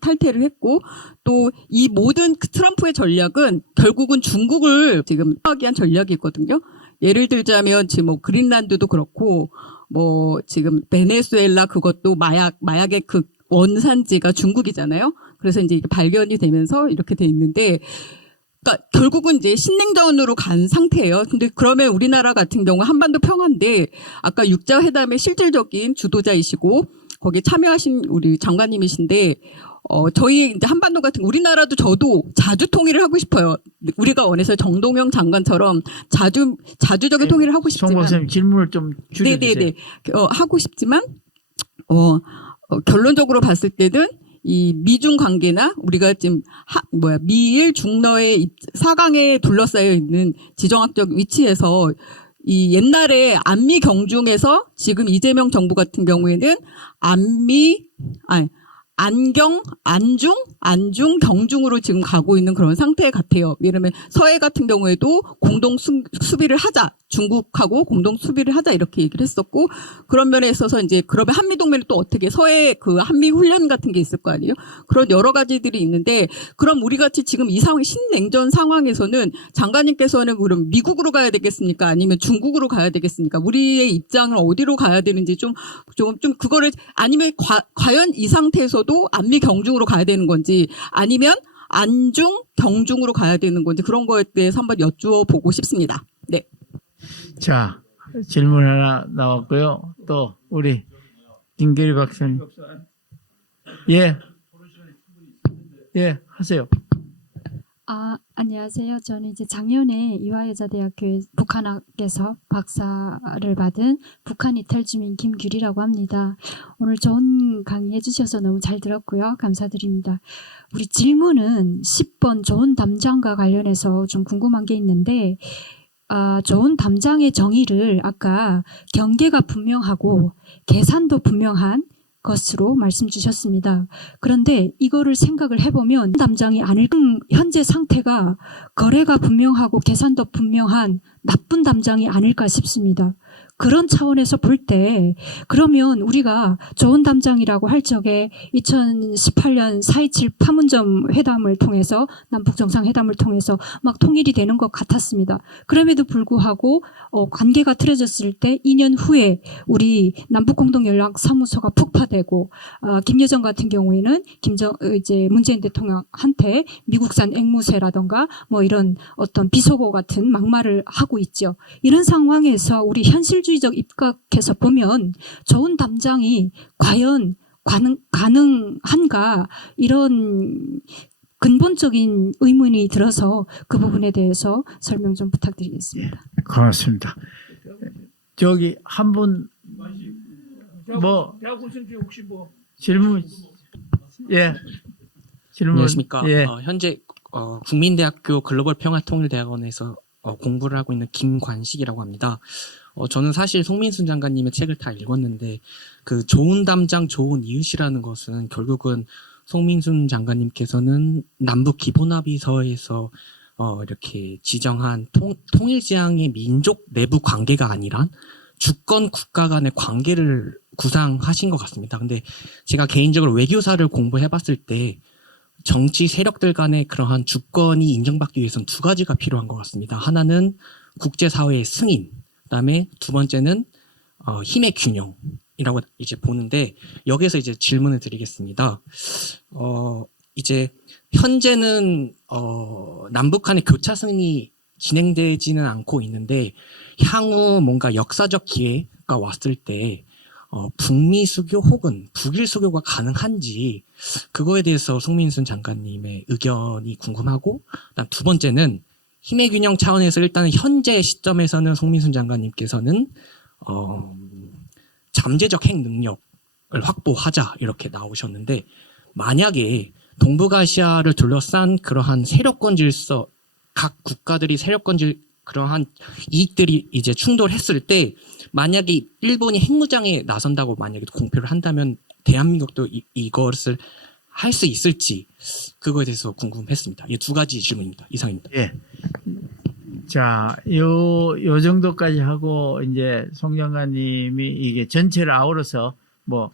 탈퇴를 했고 또 이 모든 트럼프의 전략은 결국은 중국을 지금 하기 위한 전략이 있거든요. 예를 들자면 지금 뭐 그린란드도 그렇고 뭐 지금 베네수엘라 그것도 마약의 그 원산지가 중국이잖아요. 그래서 이제 이게 발견이 되면서 이렇게 돼 있는데 그러니까 결국은 이제 신냉전으로 간 상태예요. 근데 그러면 우리나라 같은 경우 한반도 평화인데 아까 육자회담의 실질적인 주도자이시고 거기에 참여하신 우리 장관님이신데 저희 이제 한반도 같은 우리나라도 저도 자주 통일을 하고 싶어요. 우리가 원해서 정동영 장관처럼 자주적인 통일을 하고 싶지만 송 박사님 질문을 좀 줄여주세요. 네네네 하고 싶지만 결론적으로 봤을 때는 이 미중 관계나 우리가 지금 미일 중러의 4강에 둘러싸여 있는 지정학적 위치에서 이 옛날에 안미 경중에서 지금 이재명 정부 같은 경우에는 안중, 경중으로 지금 가고 있는 그런 상태 같아요. 예를 들면 서해 같은 경우에도 공동 수비를 하자. 중국하고 공동 수비를 하자 이렇게 얘기를 했었고 그런 면에 있어서 이제 그러면 한미동맹을 또 어떻게 서해 그 한미 훈련 같은 게 있을 거 아니에요. 그런 여러 가지들이 있는데 그럼 우리 같이 지금 이 상황 신냉전 상황에서는 장관님께서는 그럼 미국으로 가야 되겠습니까? 아니면 중국으로 가야 되겠습니까? 우리의 입장을 어디로 가야 되는지 좀 그거를 아니면 과연 이 상태에서도 안미 경중으로 가야 되는 건지 아니면 안중 경중으로 가야 되는 건지 그런 거에 대해서 한번 여쭈어 보고 싶습니다. 네. 자, 질문 하나 나왔고요. 또 우리 김계리 박사님. 예. 예, 하세요. 안녕하세요. 저는 이제 작년에 이화여자대학교에 북한학에서 박사를 받은 북한 이탈 주민 김규리라고 합니다. 오늘 좋은 강의 해주셔서 너무 잘 들었고요. 감사드립니다. 우리 질문은 10번 좋은 담장과 관련해서 좀 궁금한 게 있는데 좋은 담장의 정의를 아까 경계가 분명하고 계산도 분명한 것으로 말씀 주셨습니다. 그런데 이거를 생각을 해보면 담장이 아닐 현재 상태가 거래가 분명하고 계산도 분명한 나쁜 담장이 아닐까 싶습니다. 그런 차원에서 볼 때 그러면 우리가 좋은 담장이라고 할 적에 2018년 4.27 파문점 회담을 통해서 남북 정상회담을 통해서 막 통일이 되는 것 같았습니다. 그럼에도 불구하고 관계가 틀어졌을 때 2년 후에 우리 남북공동연락사무소가 폭파되고 김여정 같은 경우에는 이제 문재인 대통령한테 미국산 앵무새라던가 뭐 이런 어떤 비속어 같은 막말을 하고 있죠. 이런 상황에서 우리 현실주의적 입각해서 보면 좋은 담장이 과연 가능한가 이런 근본적인 의문이 들어서 그 부분에 대해서 설명 좀 부탁드리겠습니다. 고맙습니다. 저기 한 분 뭐 대학원생 중에 혹시 뭐 질문 예 질문 안녕하십니까. 예. 현재 국민대학교 글로벌 평화통일대학원에서 공부를 하고 있는 김관식이라고 합니다. 저는 사실 송민순 장관님의 책을 다 읽었는데 그 좋은 담장 좋은 이웃이라는 것은 결국은 송민순 장관님께서는 남북 기본합의서에서 이렇게 지정한 통일지향의 민족 내부 관계가 아니라 주권 국가 간의 관계를 구상하신 것 같습니다. 근데 제가 개인적으로 외교사를 공부해봤을 때 정치 세력들 간의 그러한 주권이 인정받기 위해서는 두 가지가 필요한 것 같습니다. 하나는 국제사회의 승인, 그다음에 두 번째는 힘의 균형이라고 이제 보는데 여기에서 이제 질문을 드리겠습니다. 이제 현재는 남북한의 교차 승인이 진행되지는 않고 있는데 향후 뭔가 역사적 기회가 왔을 때 북미 수교 혹은 북일 수교가 가능한지 그거에 대해서 송민순 장관님의 의견이 궁금하고, 그다음 두 번째는 힘의 균형 차원에서 일단은 현재 시점에서는 송민순 장관님께서는 잠재적 핵 능력을 확보하자 이렇게 나오셨는데, 만약에 동북아시아를 둘러싼 그러한 세력권 질서, 각 국가들이 세력권 그러한 이익들이 이제 충돌했을 때 만약에 일본이 핵무장에 나선다고 만약에 공표를 한다면 대한민국도 이것을 할 수 있을지 그거에 대해서 궁금했습니다. 이 두 가지 질문입니다. 이상입니다. 예. 자, 요 정도까지 하고 이제 송 장관님이 이게 전체를 아우러서 뭐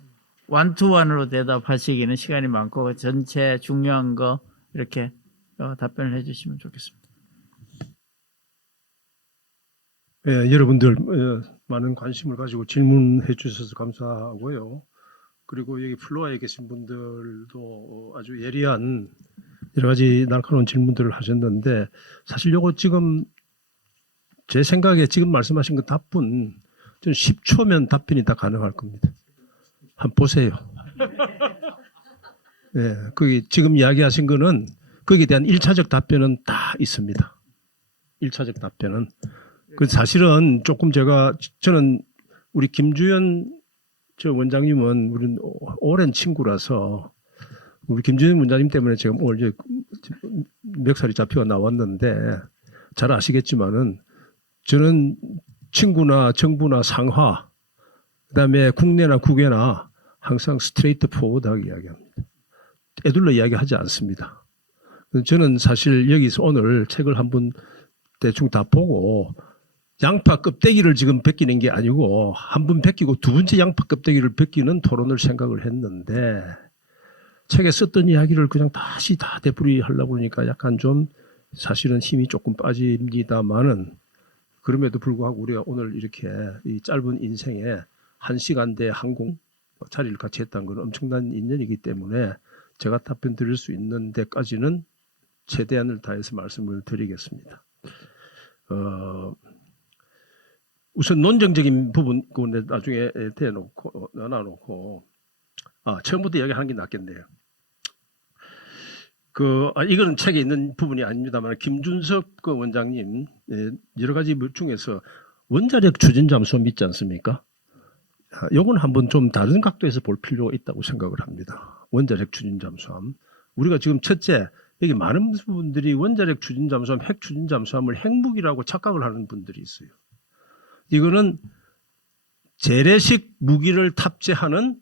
원투원으로 대답하시기는 시간이 많고 전체 중요한 거 이렇게 답변을 해주시면 좋겠습니다. 예, 여러분들 많은 관심을 가지고 질문해 주셔서 감사하고요. 그리고 여기 플로어에 계신 분들도 아주 예리한 여러 가지 날카로운 질문들을 하셨는데, 사실 요거 지금 제 생각에 지금 말씀하신 그 답은 좀 10초면 답변이 다 가능할 겁니다. 한번 보세요. 예, 거기 지금 이야기하신 거는 거기에 대한 1차적 답변은 다 있습니다. 1차적 답변은. 그 사실은 조금 저는 우리 김주현 저 원장님은 우리 오랜 친구라서 우리 김주현 원장님 때문에 제가 오늘 멱살이 잡혀 나왔는데 잘 아시겠지만은 저는 친구나 정부나 상하 그다음에 국내나 국외나 항상 스트레이트 포워드하게 이야기합니다. 애둘러 이야기하지 않습니다. 저는 사실 여기서 오늘 책을 한번 대충 다 보고 양파 껍데기를 지금 벗기는 게 아니고 한 번 벗기고 두 번째 양파 껍데기를 벗기는 토론을 생각을 했는데 책에 썼던 이야기를 그냥 다시 다 되풀이하려고 그러니까 약간 좀 사실은 힘이 조금 빠집니다만은 그럼에도 불구하고 우리가 오늘 이렇게 이 짧은 인생에 1시간대 항공 자리를 같이 했다는 건 엄청난 인연이기 때문에 제가 답변 드릴 수 있는 데까지는 최대한을 다해서 말씀을 드리겠습니다. 우선 논정적인 부분 그건 나중에 대놓고 나눠놓고 처음부터 이야기하는 게 낫겠네요. 이거는 책에 있는 부분이 아닙니다만 김준석 그 원장님 여러 가지 중에서 원자력 추진 잠수 믿지 않습니까? 요건 한번 좀 다른 각도에서 볼 필요가 있다고 생각을 합니다. 원자력 추진 잠수함. 우리가 지금 첫째 여기 많은 분들이 원자력 추진 잠수함, 핵 추진 잠수함을 핵무기라고 착각을 하는 분들이 있어요. 이거는 재래식 무기를 탑재하는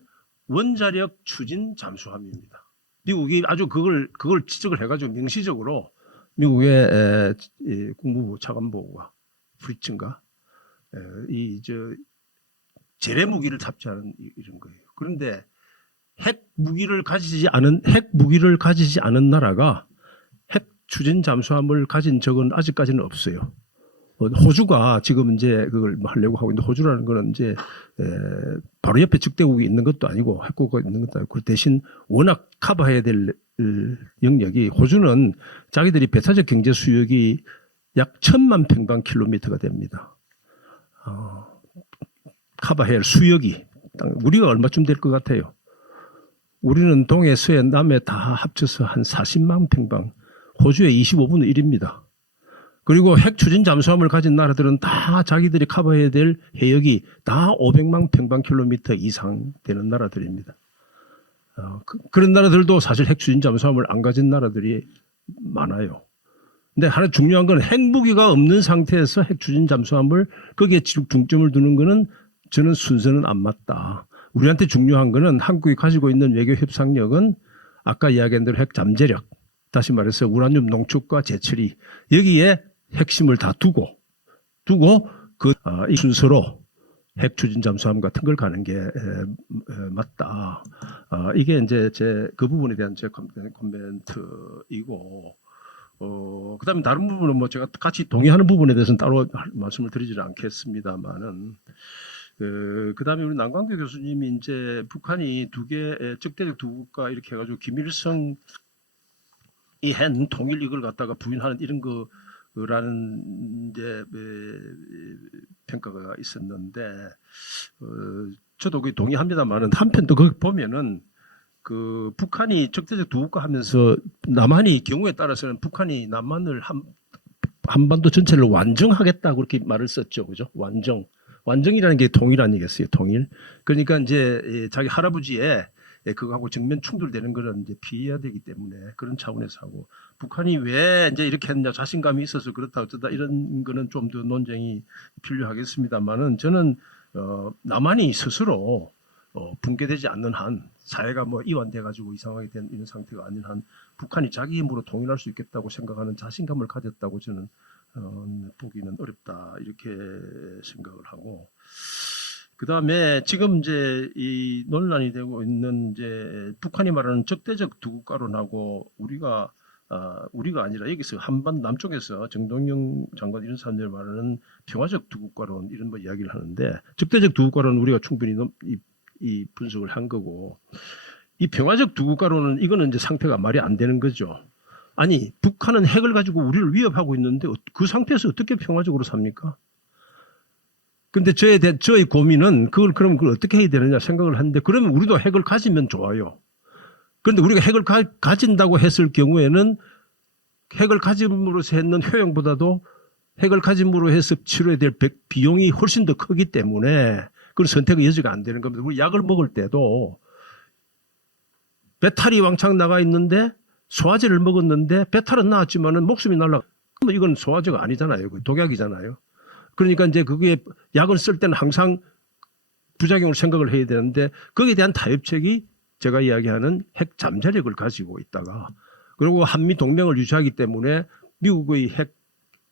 원자력 추진 잠수함입니다. 미국이 아주 그걸 지적을 해가지고 명시적으로 미국의 국무부 차관보고가 브리츠인가 재래 무기를 탑재하는 이런 거예요. 그런데 핵 무기를 가지지 않은 나라가 핵 추진 잠수함을 가진 적은 아직까지는 없어요. 호주가 지금 이제 그걸 하려고 하고 있는데 호주라는 거는 이제 바로 옆에 적대국이 있는 것도 아니고 핵국가 있는 것도 아니고 그 대신 워낙 커버해야 될 영역이 호주는 자기들이 배타적 경제 수역이 약 1000만 평방킬로미터가 됩니다. 커버해야 할 수역이 우리가 얼마쯤 될 것 같아요? 우리는 동해, 서해, 남해 다 합쳐서 한 40만 평방, 호주의 25분의 1입니다. 그리고 핵 추진 잠수함을 가진 나라들은 다 자기들이 커버해야 될 해역이 다 500만 평방킬로미터 이상 되는 나라들입니다. 그런 나라들도 사실 핵 추진 잠수함을 안 가진 나라들이 많아요. 근데 하나 중요한 건 핵무기가 없는 상태에서 핵 추진 잠수함을 거기에 중점을 두는 거는 저는 순서는 안 맞다. 우리한테 중요한 거는 한국이 가지고 있는 외교 협상력은 아까 이야기한 대로 핵 잠재력, 다시 말해서 우라늄 농축과 재처리 여기에 핵심을 다 두고 이 순서로 핵 추진 잠수함 같은 걸 가는 게 맞다. 이게 이제 그 부분에 대한 제 코멘트이고, 그다음에 다른 부분은 뭐 제가 같이 동의하는 부분에 대해서는 따로 말씀을 드리지는 않겠습니다만은, 그다음에 우리 남광대 교수님이 이제 북한이 적대적 두 국가 이렇게 해가지고 김일성이 한 통일 이걸 갖다가 부인하는 이런 거라는 이제 평가가 있었는데, 저도 거기 동의합니다만은 한편 또 거기 보면은 그 북한이 적대적 두 국가 하면서 남한이 경우에 따라서는 북한이 남한을 한반도 전체를 완정하겠다 그렇게 말을 썼죠, 그죠? 완정이라는 게 통일 아니겠어요, 통일. 그러니까 이제 자기 할아버지의 그거하고 정면 충돌되는 거는 이제 피해야 되기 때문에 그런 차원에서 하고, 북한이 왜 이제 이렇게 했냐, 자신감이 있어서 그렇다 어쩌다 이런 거는 좀 더 논쟁이 필요하겠습니다만은, 저는 남한이 스스로 붕괴되지 않는 한, 사회가 뭐 이완돼 가지고 이상하게 된 이런 상태가 아닌 한, 북한이 자기 힘으로 통일할 수 있겠다고 생각하는 자신감을 가졌다고 저는 보기는 어렵다 이렇게 생각을 하고, 그 다음에 지금 이제 이 논란이 되고 있는 이제 북한이 말하는 적대적 두 국가론하고 우리가 아니라 여기서 한반 남쪽에서 정동영 장관 이런 사람들이 말하는 평화적 두 국가론 이런 뭐 이야기를 하는데, 적대적 두 국가론은 우리가 충분히 이 분석을 한 거고, 이 평화적 두 국가론은 이거는 이제 상태가 말이 안 되는 거죠. 아니, 북한은 핵을 가지고 우리를 위협하고 있는데 그 상태에서 어떻게 평화적으로 삽니까? 근데 저의 고민은 그럼 그걸 어떻게 해야 되느냐 생각을 하는데, 그러면 우리도 핵을 가지면 좋아요. 그런데 우리가 핵을 가진다고 했을 경우에는 핵을 가짐으로써 했는 효용보다도 핵을 가짐으로 해서 치러야 될 비용이 훨씬 더 크기 때문에 그런 선택의 여지가 안 되는 겁니다. 우리 약을 먹을 때도 배탈이 왕창 나가 있는데 소화제를 먹었는데 배탈은 나왔지만은 목숨이 날라. 그럼 이건 소화제가 아니잖아요. 독약이잖아요. 그러니까 이제 그게 약을 쓸 때는 항상 부작용을 생각을 해야 되는데, 거기에 대한 타협책이 제가 이야기하는 핵 잠재력을 가지고 있다가, 그리고 한미 동맹을 유지하기 때문에 미국의 핵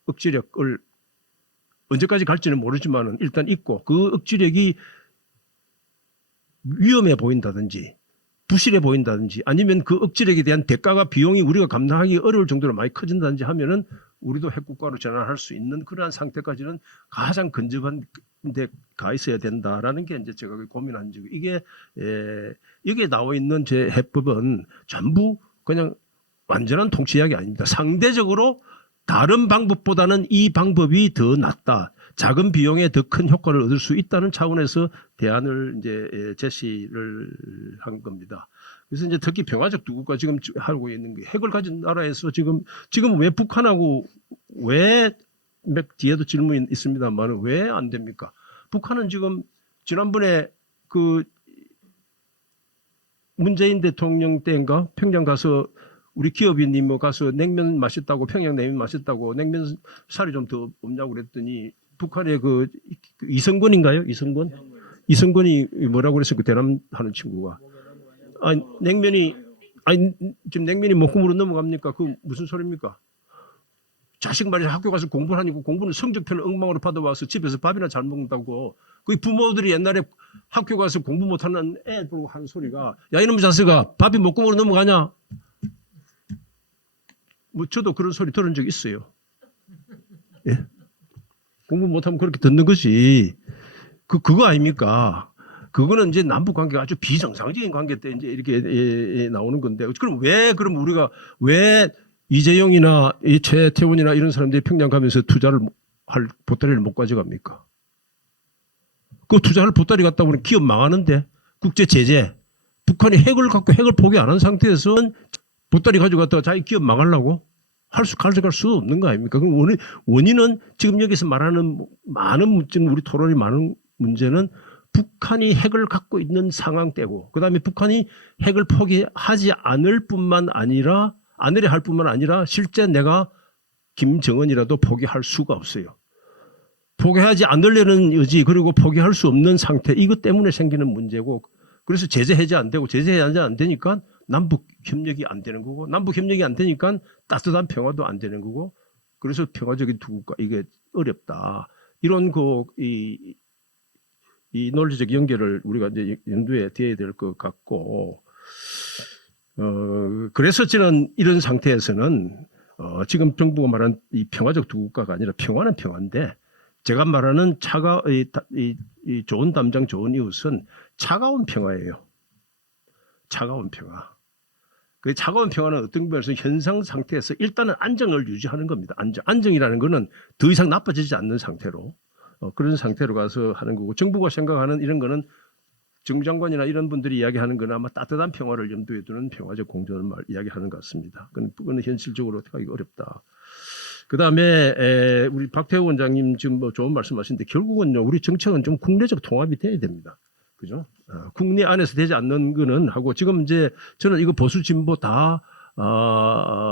억지력을 언제까지 갈지는 모르지만은 일단 있고, 그 억지력이 위험해 보인다든지 부실해 보인다든지 아니면 그 억지력에 대한 대가가 비용이 우리가 감당하기 어려울 정도로 많이 커진다든지 하면은 우리도 핵국가로 전환할 수 있는 그러한 상태까지는 가장 근접한 데 가 있어야 된다라는 게 이제 제가 고민한 적이, 이게 여기에 나와 있는 제 해법은 전부 그냥 완전한 통치 이야기 아닙니다. 상대적으로 다른 방법보다는 이 방법이 더 낫다, 작은 비용에 더 큰 효과를 얻을 수 있다는 차원에서 대안을 이제 제시를 한 겁니다. 그래서 이제 특히 평화적 두 국가 지금 하고 있는 게, 핵을 가진 나라에서 지금 왜 북한하고 왜 뒤에도 질문이 있습니다만 왜 안 됩니까? 북한은 지금 지난번에 그 문재인 대통령 때인가 평양 가서 우리 기업인이 뭐 가서 냉면 맛있다고, 평양 냉면 맛있다고 냉면 살이 좀 더 없냐고 그랬더니 북한의 그 이성권인가요? 이성권이 뭐라고 그랬어요? 그 대남 하는 친구가. 아니, 지금 냉면이 목금으로 넘어갑니까? 그 무슨 소리입니까? 자식 말이야 학교 가서 공부를 하니까 공부는 성적표를 엉망으로 받아와서 집에서 밥이나 잘 먹는다고. 그 부모들이 옛날에 학교 가서 공부 못하는 애 보고 하는 소리가, 야 이놈의 자식아 밥이 목금으로 넘어가냐? 뭐 저도 그런 소리 들은 적 있어요. 예? 공부 못하면 그렇게 듣는 것이 그거 아닙니까? 그거는 이제 남북 관계가 아주 비정상적인 관계 때 이제 이렇게 나오는 건데, 그럼 우리가 왜 이재용이나 이 최태원이나 이런 사람들이 평양 가면서 투자를 할 보따리를 못 가져갑니까? 그 투자를 보따리 갖다 보면 기업 망하는데, 국제 제재, 북한이 핵을 갖고 핵을 포기 안 한 상태에서는 보따리 가져갔다가 자기 기업 망하려고 가져갈 수 없는 거 아닙니까? 그럼 원인은 지금 여기서 말하는 많은 문제는, 우리 토론이 많은 문제는 북한이 핵을 갖고 있는 상황 때고, 그 다음에 북한이 핵을 포기하지 않으려 할 뿐만 아니라 실제 내가 김정은이라도 포기할 수가 없어요. 포기하지 않으려는 의지, 그리고 포기할 수 없는 상태, 이것 때문에 생기는 문제고, 그래서 제재 해제 안 되고, 제재 해제 안 되니까 남북 협력이 안 되는 거고, 남북 협력이 안 되니까 따뜻한 평화도 안 되는 거고, 그래서 평화적인 두 국가 이게 어렵다. 이런 이 논리적 연결을 우리가 이제 염두에 둬야 될 것 같고, 그래서 저는 이런 상태에서는 지금 정부가 말한 이 평화적 두 국가가 아니라 평화는 평화인데, 제가 말하는 이 좋은 담장 좋은 이웃은 차가운 평화예요. 차가운 평화. 그 차가운 평화는 어떤 면에서 현상 상태에서 일단은 안정을 유지하는 겁니다. 안정이라는 거는 더 이상 나빠지지 않는 상태로 그런 상태로 가서 하는 거고, 정부가 생각하는 이런 거는 정 장관이나 이런 분들이 이야기하는 건 아마 따뜻한 평화를 염두에 두는 평화적 공존을 이야기하는 것 같습니다. 그건 현실적으로 어떻게 하기가 어렵다. 그다음에 우리 박태호 원장님 지금 뭐 좋은 말씀하시는데, 결국은요 우리 정책은 좀 국내적 통합이 돼야 됩니다. 그죠? 국내 안에서 되지 않는 거는 하고, 지금 이제 저는 이거 보수 진보 다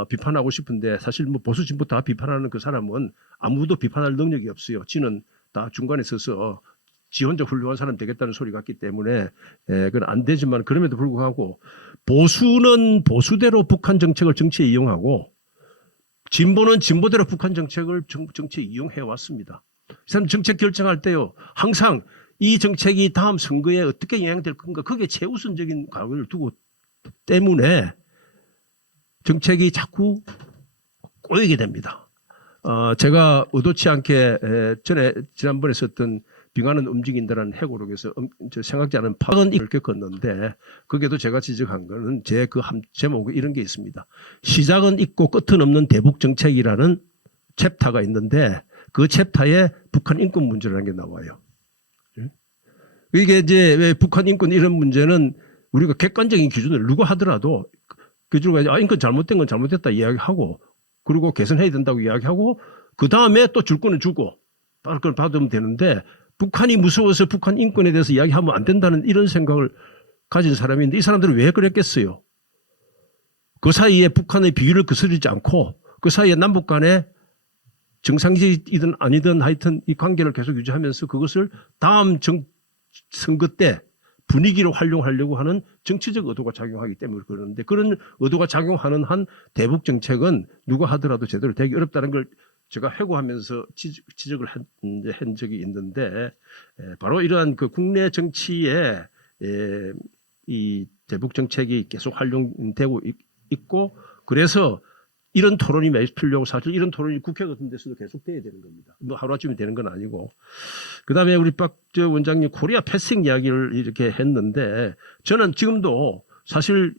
비판하고 싶은데, 사실 뭐 보수 진보 다 비판하는 그 사람은 아무도 비판할 능력이 없어요. 지는 다 중간에 서서 지 혼자 훌륭한 사람 되겠다는 소리 같기 때문에 그건 안 되지만, 그럼에도 불구하고 보수는 보수대로 북한 정책을 정치에 이용하고, 진보는 진보대로 북한 정책을 정치에 이용해 왔습니다. 이 사람 정책 결정할 때요 항상 이 정책이 다음 선거에 어떻게 영향될 건가, 그게 최우선적인 각오를 두고 때문에 정책이 자꾸 꼬이게 됩니다. 제가 의도치 않게 지난번에 썼던 빙하는 움직인다라는 해고록에서 생각지 않은 파악을 겪었는데, 거기에도 제가 지적한 거는 제 그 제목에 이런 게 있습니다. 시작은 있고 끝은 없는 대북 정책이라는 챕터가 있는데, 그 챕터에 북한 인권 문제라는 게 나와요. 이게 이제 왜 북한 인권 이런 문제는 우리가 객관적인 기준을 누가 하더라도 기준을 가지고 인권 잘못된 건 잘못됐다 이야기하고, 그리고 개선해야 된다고 이야기하고, 그 다음에 또 줄 거는 주고 그걸 받으면 되는데, 북한이 무서워서 북한 인권에 대해서 이야기하면 안 된다는 이런 생각을 가진 사람인데, 이 사람들은 왜 그랬겠어요? 그 사이에 북한의 비위를 거스르지 않고, 그 사이에 남북 간에 정상적이든 아니든 하여튼 이 관계를 계속 유지하면서 그것을 다음 선거 때 분위기로 활용하려고 하는 정치적 의도가 작용하기 때문에 그러는데, 그런 의도가 작용하는 한 대북 정책은 누가 하더라도 제대로 되기 어렵다는 걸 제가 회고하면서 지적을 한 적이 있는데, 바로 이러한 그 국내 정치에 이 대북 정책이 계속 활용되고 있고, 그래서 이런 토론이 매일 필요하고, 사실 이런 토론이 국회 같은 데서도 계속 돼야 되는 겁니다. 뭐 하루아침에 되는 건 아니고. 그다음에 우리 박 원장님 코리아 패싱 이야기를 이렇게 했는데, 저는 지금도 사실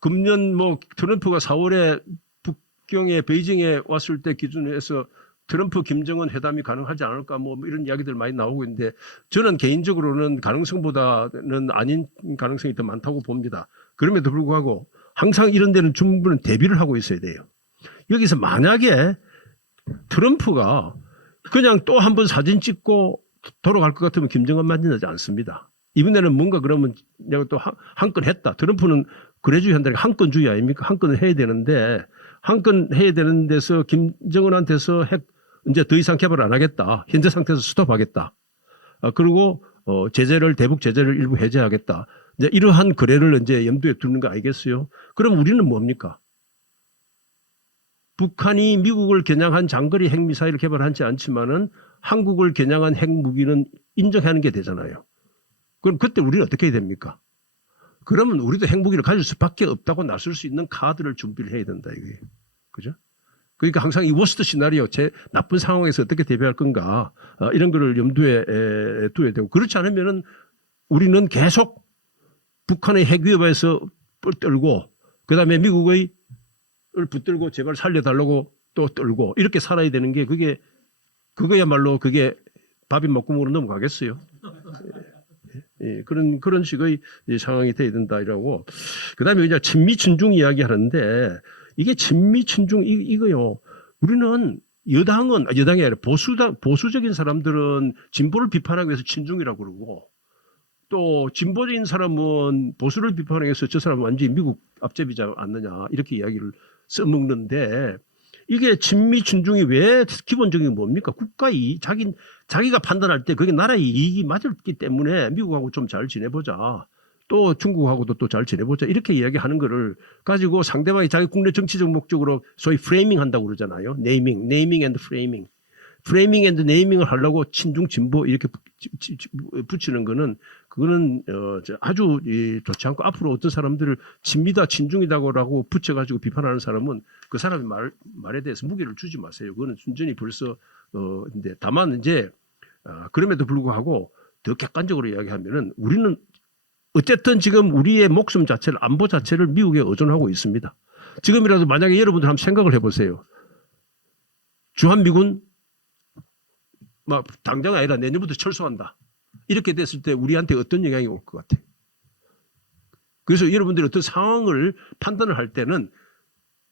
금년 뭐 트럼프가 4월에 북경에 베이징에 왔을 때 기준에서 트럼프 김정은 회담이 가능하지 않을까 뭐 이런 이야기들 많이 나오고 있는데, 저는 개인적으로는 가능성보다는 아닌 가능성이 더 많다고 봅니다. 그럼에도 불구하고 항상 이런 데는 중국은 대비를 하고 있어야 돼요. 여기서 만약에 트럼프가 그냥 또 한 번 사진 찍고 돌아갈 것 같으면 김정은 만나지 않습니다. 이번에는 뭔가 그러면 내가 또 한 건 했다. 트럼프는 그래주의 한다니까 한 건주의 아닙니까? 한 건을 해야 되는데, 한 건 해야 되는 데서 김정은한테서 핵 이제 더 이상 개발 안 하겠다. 현재 상태에서 스톱하겠다. 그리고 대북 제재를 일부 해제하겠다. 이제 이러한 거래를 이제 염두에 두는 거 아니겠어요? 그럼 우리는 뭡니까? 북한이 미국을 겨냥한 장거리 핵미사일을 개발하지 않지만은 한국을 겨냥한 핵무기는 인정하는 게 되잖아요. 그럼 그때 우리는 어떻게 해야 됩니까? 그러면 우리도 핵무기를 가질 수밖에 없다고 나설 수 있는 카드를 준비를 해야 된다 이거예요. 그죠? 그러니까 항상 이 워스트 시나리오, 나쁜 상황에서 어떻게 대비할 건가, 이런 거를 염두에 둬야 되고, 그렇지 않으면은 우리는 계속 북한의 핵 위협에서 떨고, 그 다음에 미국의 붙들고 제발 살려달라고 또 떨고, 이렇게 살아야 되는 게 그거야말로 그게 밥이 먹구멍으로 넘어가겠어요. 그런 식의 상황이 돼야 된다 이라고. 그 다음에 이제 친미 친중 이야기 하는데, 이게 친미 친중 이거요. 우리는 여당이 아니라 보수적인 사람들은 진보를 비판하기 위해서 친중이라고 그러고, 또 진보적인 사람은 보수를 비판하기 위해서 저 사람은 완전히 미국 앞제비지 않느냐 이렇게 이야기를 써먹는데, 이게 친미 친중이 왜 기본적인 게 뭡니까? 자기가 판단할 때 그게 나라의 이익이 맞았기 때문에 미국하고 좀 잘 지내보자. 또 중국하고도 또 잘 지내보자 이렇게 이야기하는 거를 가지고 상대방이 자기 국내 정치적 목적으로 소위 프레이밍 한다고 그러잖아요. 네이밍 앤드 프레이밍. 프레이밍 앤드 네이밍을 하려고 친중 진보 이렇게 붙이는 거는 그거는 아주 좋지 않고 앞으로 어떤 사람들을 친미다 친중이다라고 붙여가지고 비판하는 사람은 그 사람의 말에 대해서 무게를 주지 마세요. 그거는 순전히 벌써 근데 다만 이제 그럼에도 불구하고 더 객관적으로 이야기하면은 우리는 어쨌든 지금 우리의 목숨 자체를 안보 자체를 미국에 의존하고 있습니다. 지금이라도 만약에 여러분들 한번 생각을 해보세요. 주한미군 막 당장 아니라 내년부터 철수한다. 이렇게 됐을 때 우리한테 어떤 영향이 올 것 같아요. 그래서 여러분들이 어떤 상황을 판단을 할 때는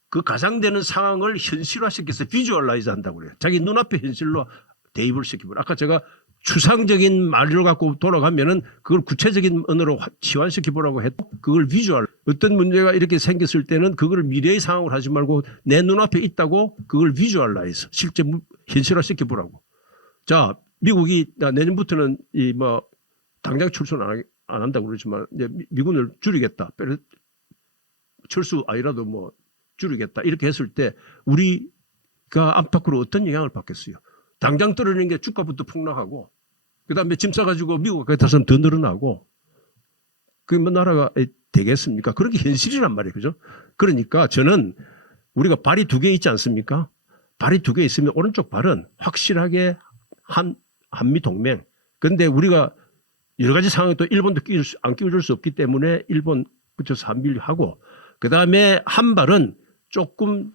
그 가상되는 상황을 현실화시켜서 비주얼라이즈 한다고 그래요. 자기 눈앞에 현실로 대입을 시키고 아까 제가 추상적인 말을 갖고 돌아가면은 그걸 구체적인 언어로 치환시켜 보라고 했고 그걸 비주얼 어떤 문제가 이렇게 생겼을 때는 그걸 미래의 상황을 하지 말고 내 눈앞에 있다고 그걸 비주얼라이즈 실제 현실화시켜 보라고. 자, 미국이 내년부터는 당장 철수는 안 한다고 그러지만 이제 미군을 줄이겠다. 철수 아니라도 줄이겠다. 이렇게 했을 때 우리가 안팎으로 어떤 영향을 받겠어요? 당장 떨어지는 게 주가부터 폭락하고 그다음에 짐 싸가지고 미국 가서는 더 늘어나고 그게 나라가 되겠습니까? 그런 게 현실이란 말이에요. 그죠? 그러니까 저는 우리가 발이 2개 있지 않습니까? 발이 2개 있으면 오른쪽 발은 확실하게 한미 동맹. 그런데 우리가 여러 가지 상황에 또 일본도 안 끼워줄 수 없기 때문에 일본 붙여서 한미를 하고 그다음에 한 발은 조금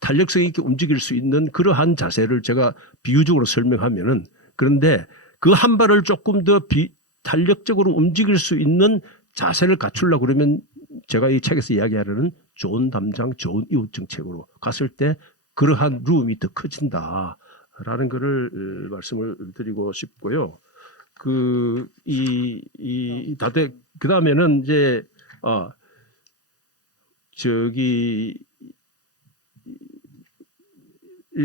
탄력성 있게 움직일 수 있는 그러한 자세를 제가 비유적으로 설명하면은 그런데 그 한 발을 조금 더 탄력적으로 움직일 수 있는 자세를 갖추려고 그러면 제가 이 책에서 이야기하려는 좋은 담장, 좋은 이웃 정책으로 갔을 때 그러한 룸이 더 커진다라는 것을 말씀을 드리고 싶고요. 그다음에는 이제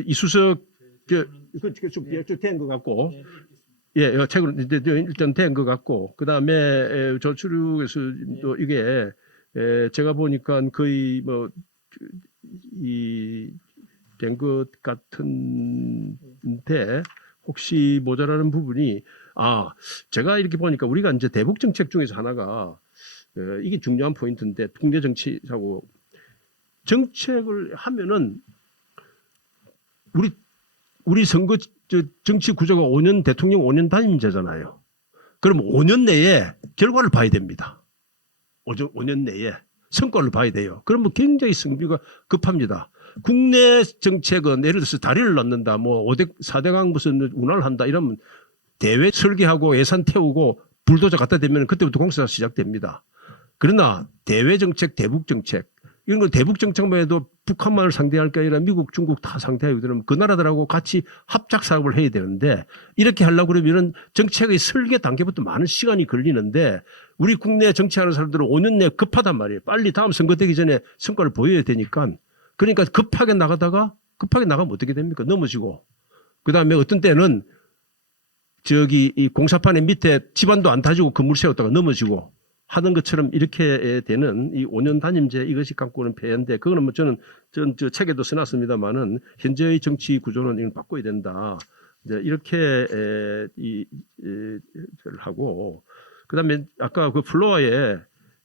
이수석 된 것 같고 책으로 일단 된 것 같고 그다음에 저출육에서 또 이게 제가 보니까 거의 된 것 같은데 혹시 모자라는 부분이 제가 이렇게 보니까 우리가 이제 대북 정책 중에서 하나가 이게 중요한 포인트인데 국내 정치하고 정책을 하면은 우리 선거 정치 구조가 5년 대통령 5년 단임제잖아요. 그럼 5년 내에 결과를 봐야 됩니다. 5년 내에 성과를 봐야 돼요. 그러면 굉장히 승부가 급합니다. 국내 정책은 예를 들어서 다리를 놓는다, 4대강 무슨 운하를 한다 이러면 대외 설계하고 예산 태우고 불도저 갖다 대면 그때부터 공사가 시작됩니다. 그러나 대외 정책, 대북 정책 이런 건 대북 정책만 해도 북한만을 상대할 게 아니라 미국, 중국 다 상대하게 되면 그 나라들하고 같이 합작 사업을 해야 되는데 이렇게 하려고 그러면은 정책의 설계 단계부터 많은 시간이 걸리는데 우리 국내 정치하는 사람들은 5년 내에 급하단 말이에요. 빨리 다음 선거 되기 전에 성과를 보여야 되니까 그러니까 급하게 나가면 어떻게 됩니까? 넘어지고 그다음에 어떤 때는 이 공사판의 밑에 집안도 안 타지고 건물 세웠다가 넘어지고 하는 것처럼 이렇게 되는 이 5년 단임제 이것이 갖고 오는 폐해인데 그거는 저는 저 책에도 써놨습니다만은 현재의 정치 구조는 이건 바꿔야 된다. 이제 이렇게 하고 그다음에 아까 그 플로어에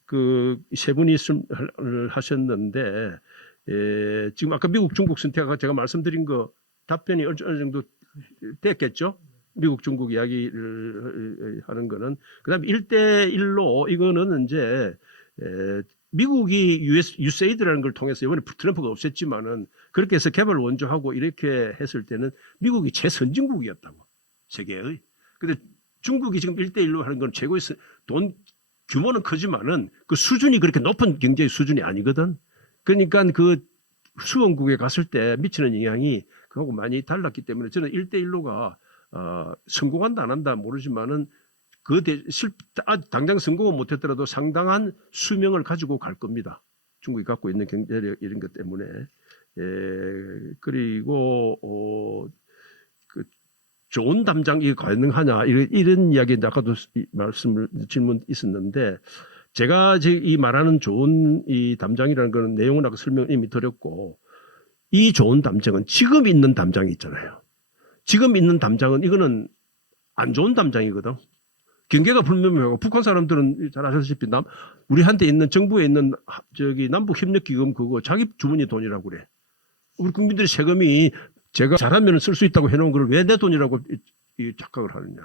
그 세 분이 하셨는데 지금 아까 미국 중국 선택가 제가 말씀드린 거 답변이 어느 정도 됐겠죠? 미국 중국 이야기를 하는 거는 그다음에 1대1로 이거는 이제 미국이 USAID라는 걸 통해서 이번에 트럼프가 없앴지만은 그렇게 해서 개발 원조하고 이렇게 했을 때는 미국이 최선진국이었다고 세계의. 근데 중국이 지금 1대1로 하는 건 최고의 돈 규모는 크지만은 그 수준이 그렇게 높은 경제의 수준이 아니거든. 그러니까 그 수원국에 갔을 때 미치는 영향이 그하고 많이 달랐기 때문에 저는 1대1로가 성공한다 안 한다 모르지만은 당장 성공은 못했더라도 상당한 수명을 가지고 갈 겁니다. 중국이 갖고 있는 경제력 이런 것 때문에. 그리고 좋은 담장이 가능하냐 이런 이야기 아까도 질문 있었는데 제가 이 말하는 좋은 이 담장이라는 거는 내용은 아까 설명을 이미 드렸고 이 좋은 담장은 지금 있는 담장이 있잖아요. 지금 있는 담장은 이거는 안 좋은 담장이거든. 경계가 불명명하고 북한 사람들은 잘 아시다시피 우리한테 있는 정부에 있는 저기 남북협력기금 그거 자기 주머니 돈이라고 그래. 우리 국민들의 세금이 제가 잘하면 쓸 수 있다고 해놓은 걸 왜 내 돈이라고 착각을 하느냐.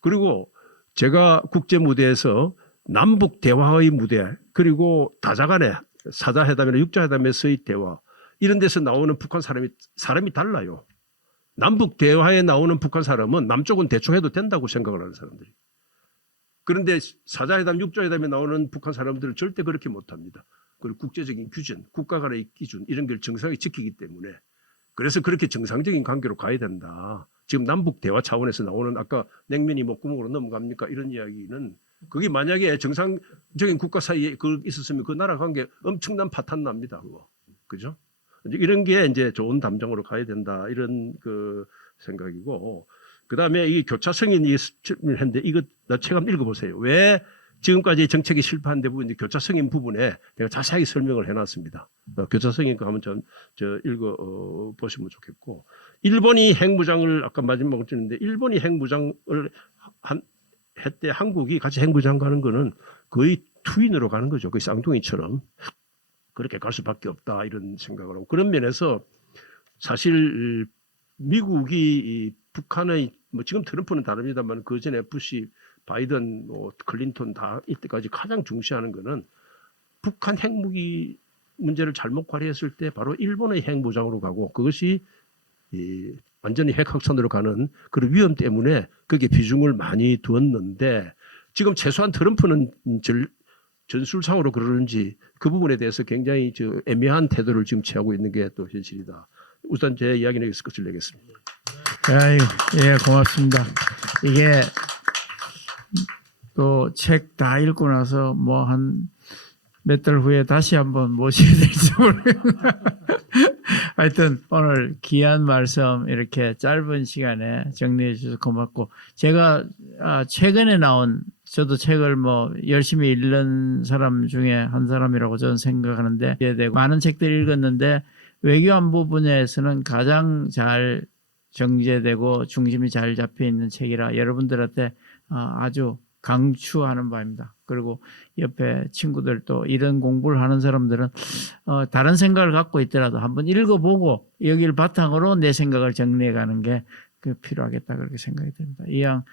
그리고 제가 국제 무대에서 남북 대화의 무대 그리고 다자간에 사자회담이나 육자회담에서의 대화 이런 데서 나오는 북한 사람이 달라요. 남북 대화에 나오는 북한 사람은 남쪽은 대충 해도 된다고 생각을 하는 사람들이. 그런데 사자회담, 육자회담에 나오는 북한 사람들은 절대 그렇게 못합니다. 그리고 국제적인 규정, 국가 간의 기준 이런 걸 정상하게 지키기 때문에 그래서 그렇게 정상적인 관계로 가야 된다. 지금 남북 대화 차원에서 나오는 아까 냉면이 목구멍으로 넘어갑니까? 이런 이야기는 그게 만약에 정상적인 국가 사이에 그 있었으면 그 나라 관계 엄청난 파탄 납니다. 그거. 그죠? 이런 게 이제 좋은 담장으로 가야 된다. 이런 그 생각이고 그다음에 이 교차성인 했는데 이거 나 책 한번 읽어보세요. 왜 지금까지 정책이 실패한 부분이 교차성인 부분에 내가 자세하게 설명을 해놨습니다. 교차성인 거 한번 저 읽어 보시면 좋겠고 일본이 핵무장을 아까 마지막으로 했는데 일본이 핵무장을 했대 한국이 같이 핵무장 가는 거는 거의 투인으로 가는 거죠. 거의 쌍둥이처럼 그렇게 갈 수밖에 없다 이런 생각을 하고 그런 면에서 사실 미국이 북한의 뭐 지금 트럼프는 다릅니다만 그 전에 부시 바이든, 클린턴 다 이때까지 가장 중시하는 거는 북한 핵무기 문제를 잘못 관리했을 때 바로 일본의 핵무장으로 가고 그것이 완전히 핵확산으로 가는 그런 위험 때문에 거기에 비중을 많이 두었는데 지금 최소한 트럼프는 전술상으로 그러는지 그 부분에 대해서 굉장히 애매한 태도를 지금 취하고 있는 게 또 현실이다. 우선 제 이야기는 여기서 끝을 내겠습니다. 예, 고맙습니다. 이게 또 책 다 읽고 나서 뭐 한 몇 달 후에 다시 한번 모셔야 될지 모르겠네요. 하여튼 오늘 귀한 말씀 이렇게 짧은 시간에 정리해 주셔서 고맙고 제가 최근에 나온 저도 책을 뭐 열심히 읽는 사람 중에 한 사람이라고 저는 생각하는데 많은 책들을 읽었는데 외교안보 분야에서는 가장 잘 정제되고 중심이 잘 잡혀 있는 책이라 여러분들한테 아주 강추하는 바입니다. 그리고 옆에 친구들도 이런 공부를 하는 사람들은 다른 생각을 갖고 있더라도 한번 읽어보고 여기를 바탕으로 내 생각을 정리해가는 게 필요하겠다 그렇게 생각이 듭니다. 이왕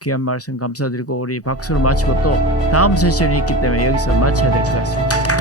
귀한 말씀 감사드리고 우리 박수로 마치고 또 다음 세션이 있기 때문에 여기서 마쳐야 될 것 같습니다.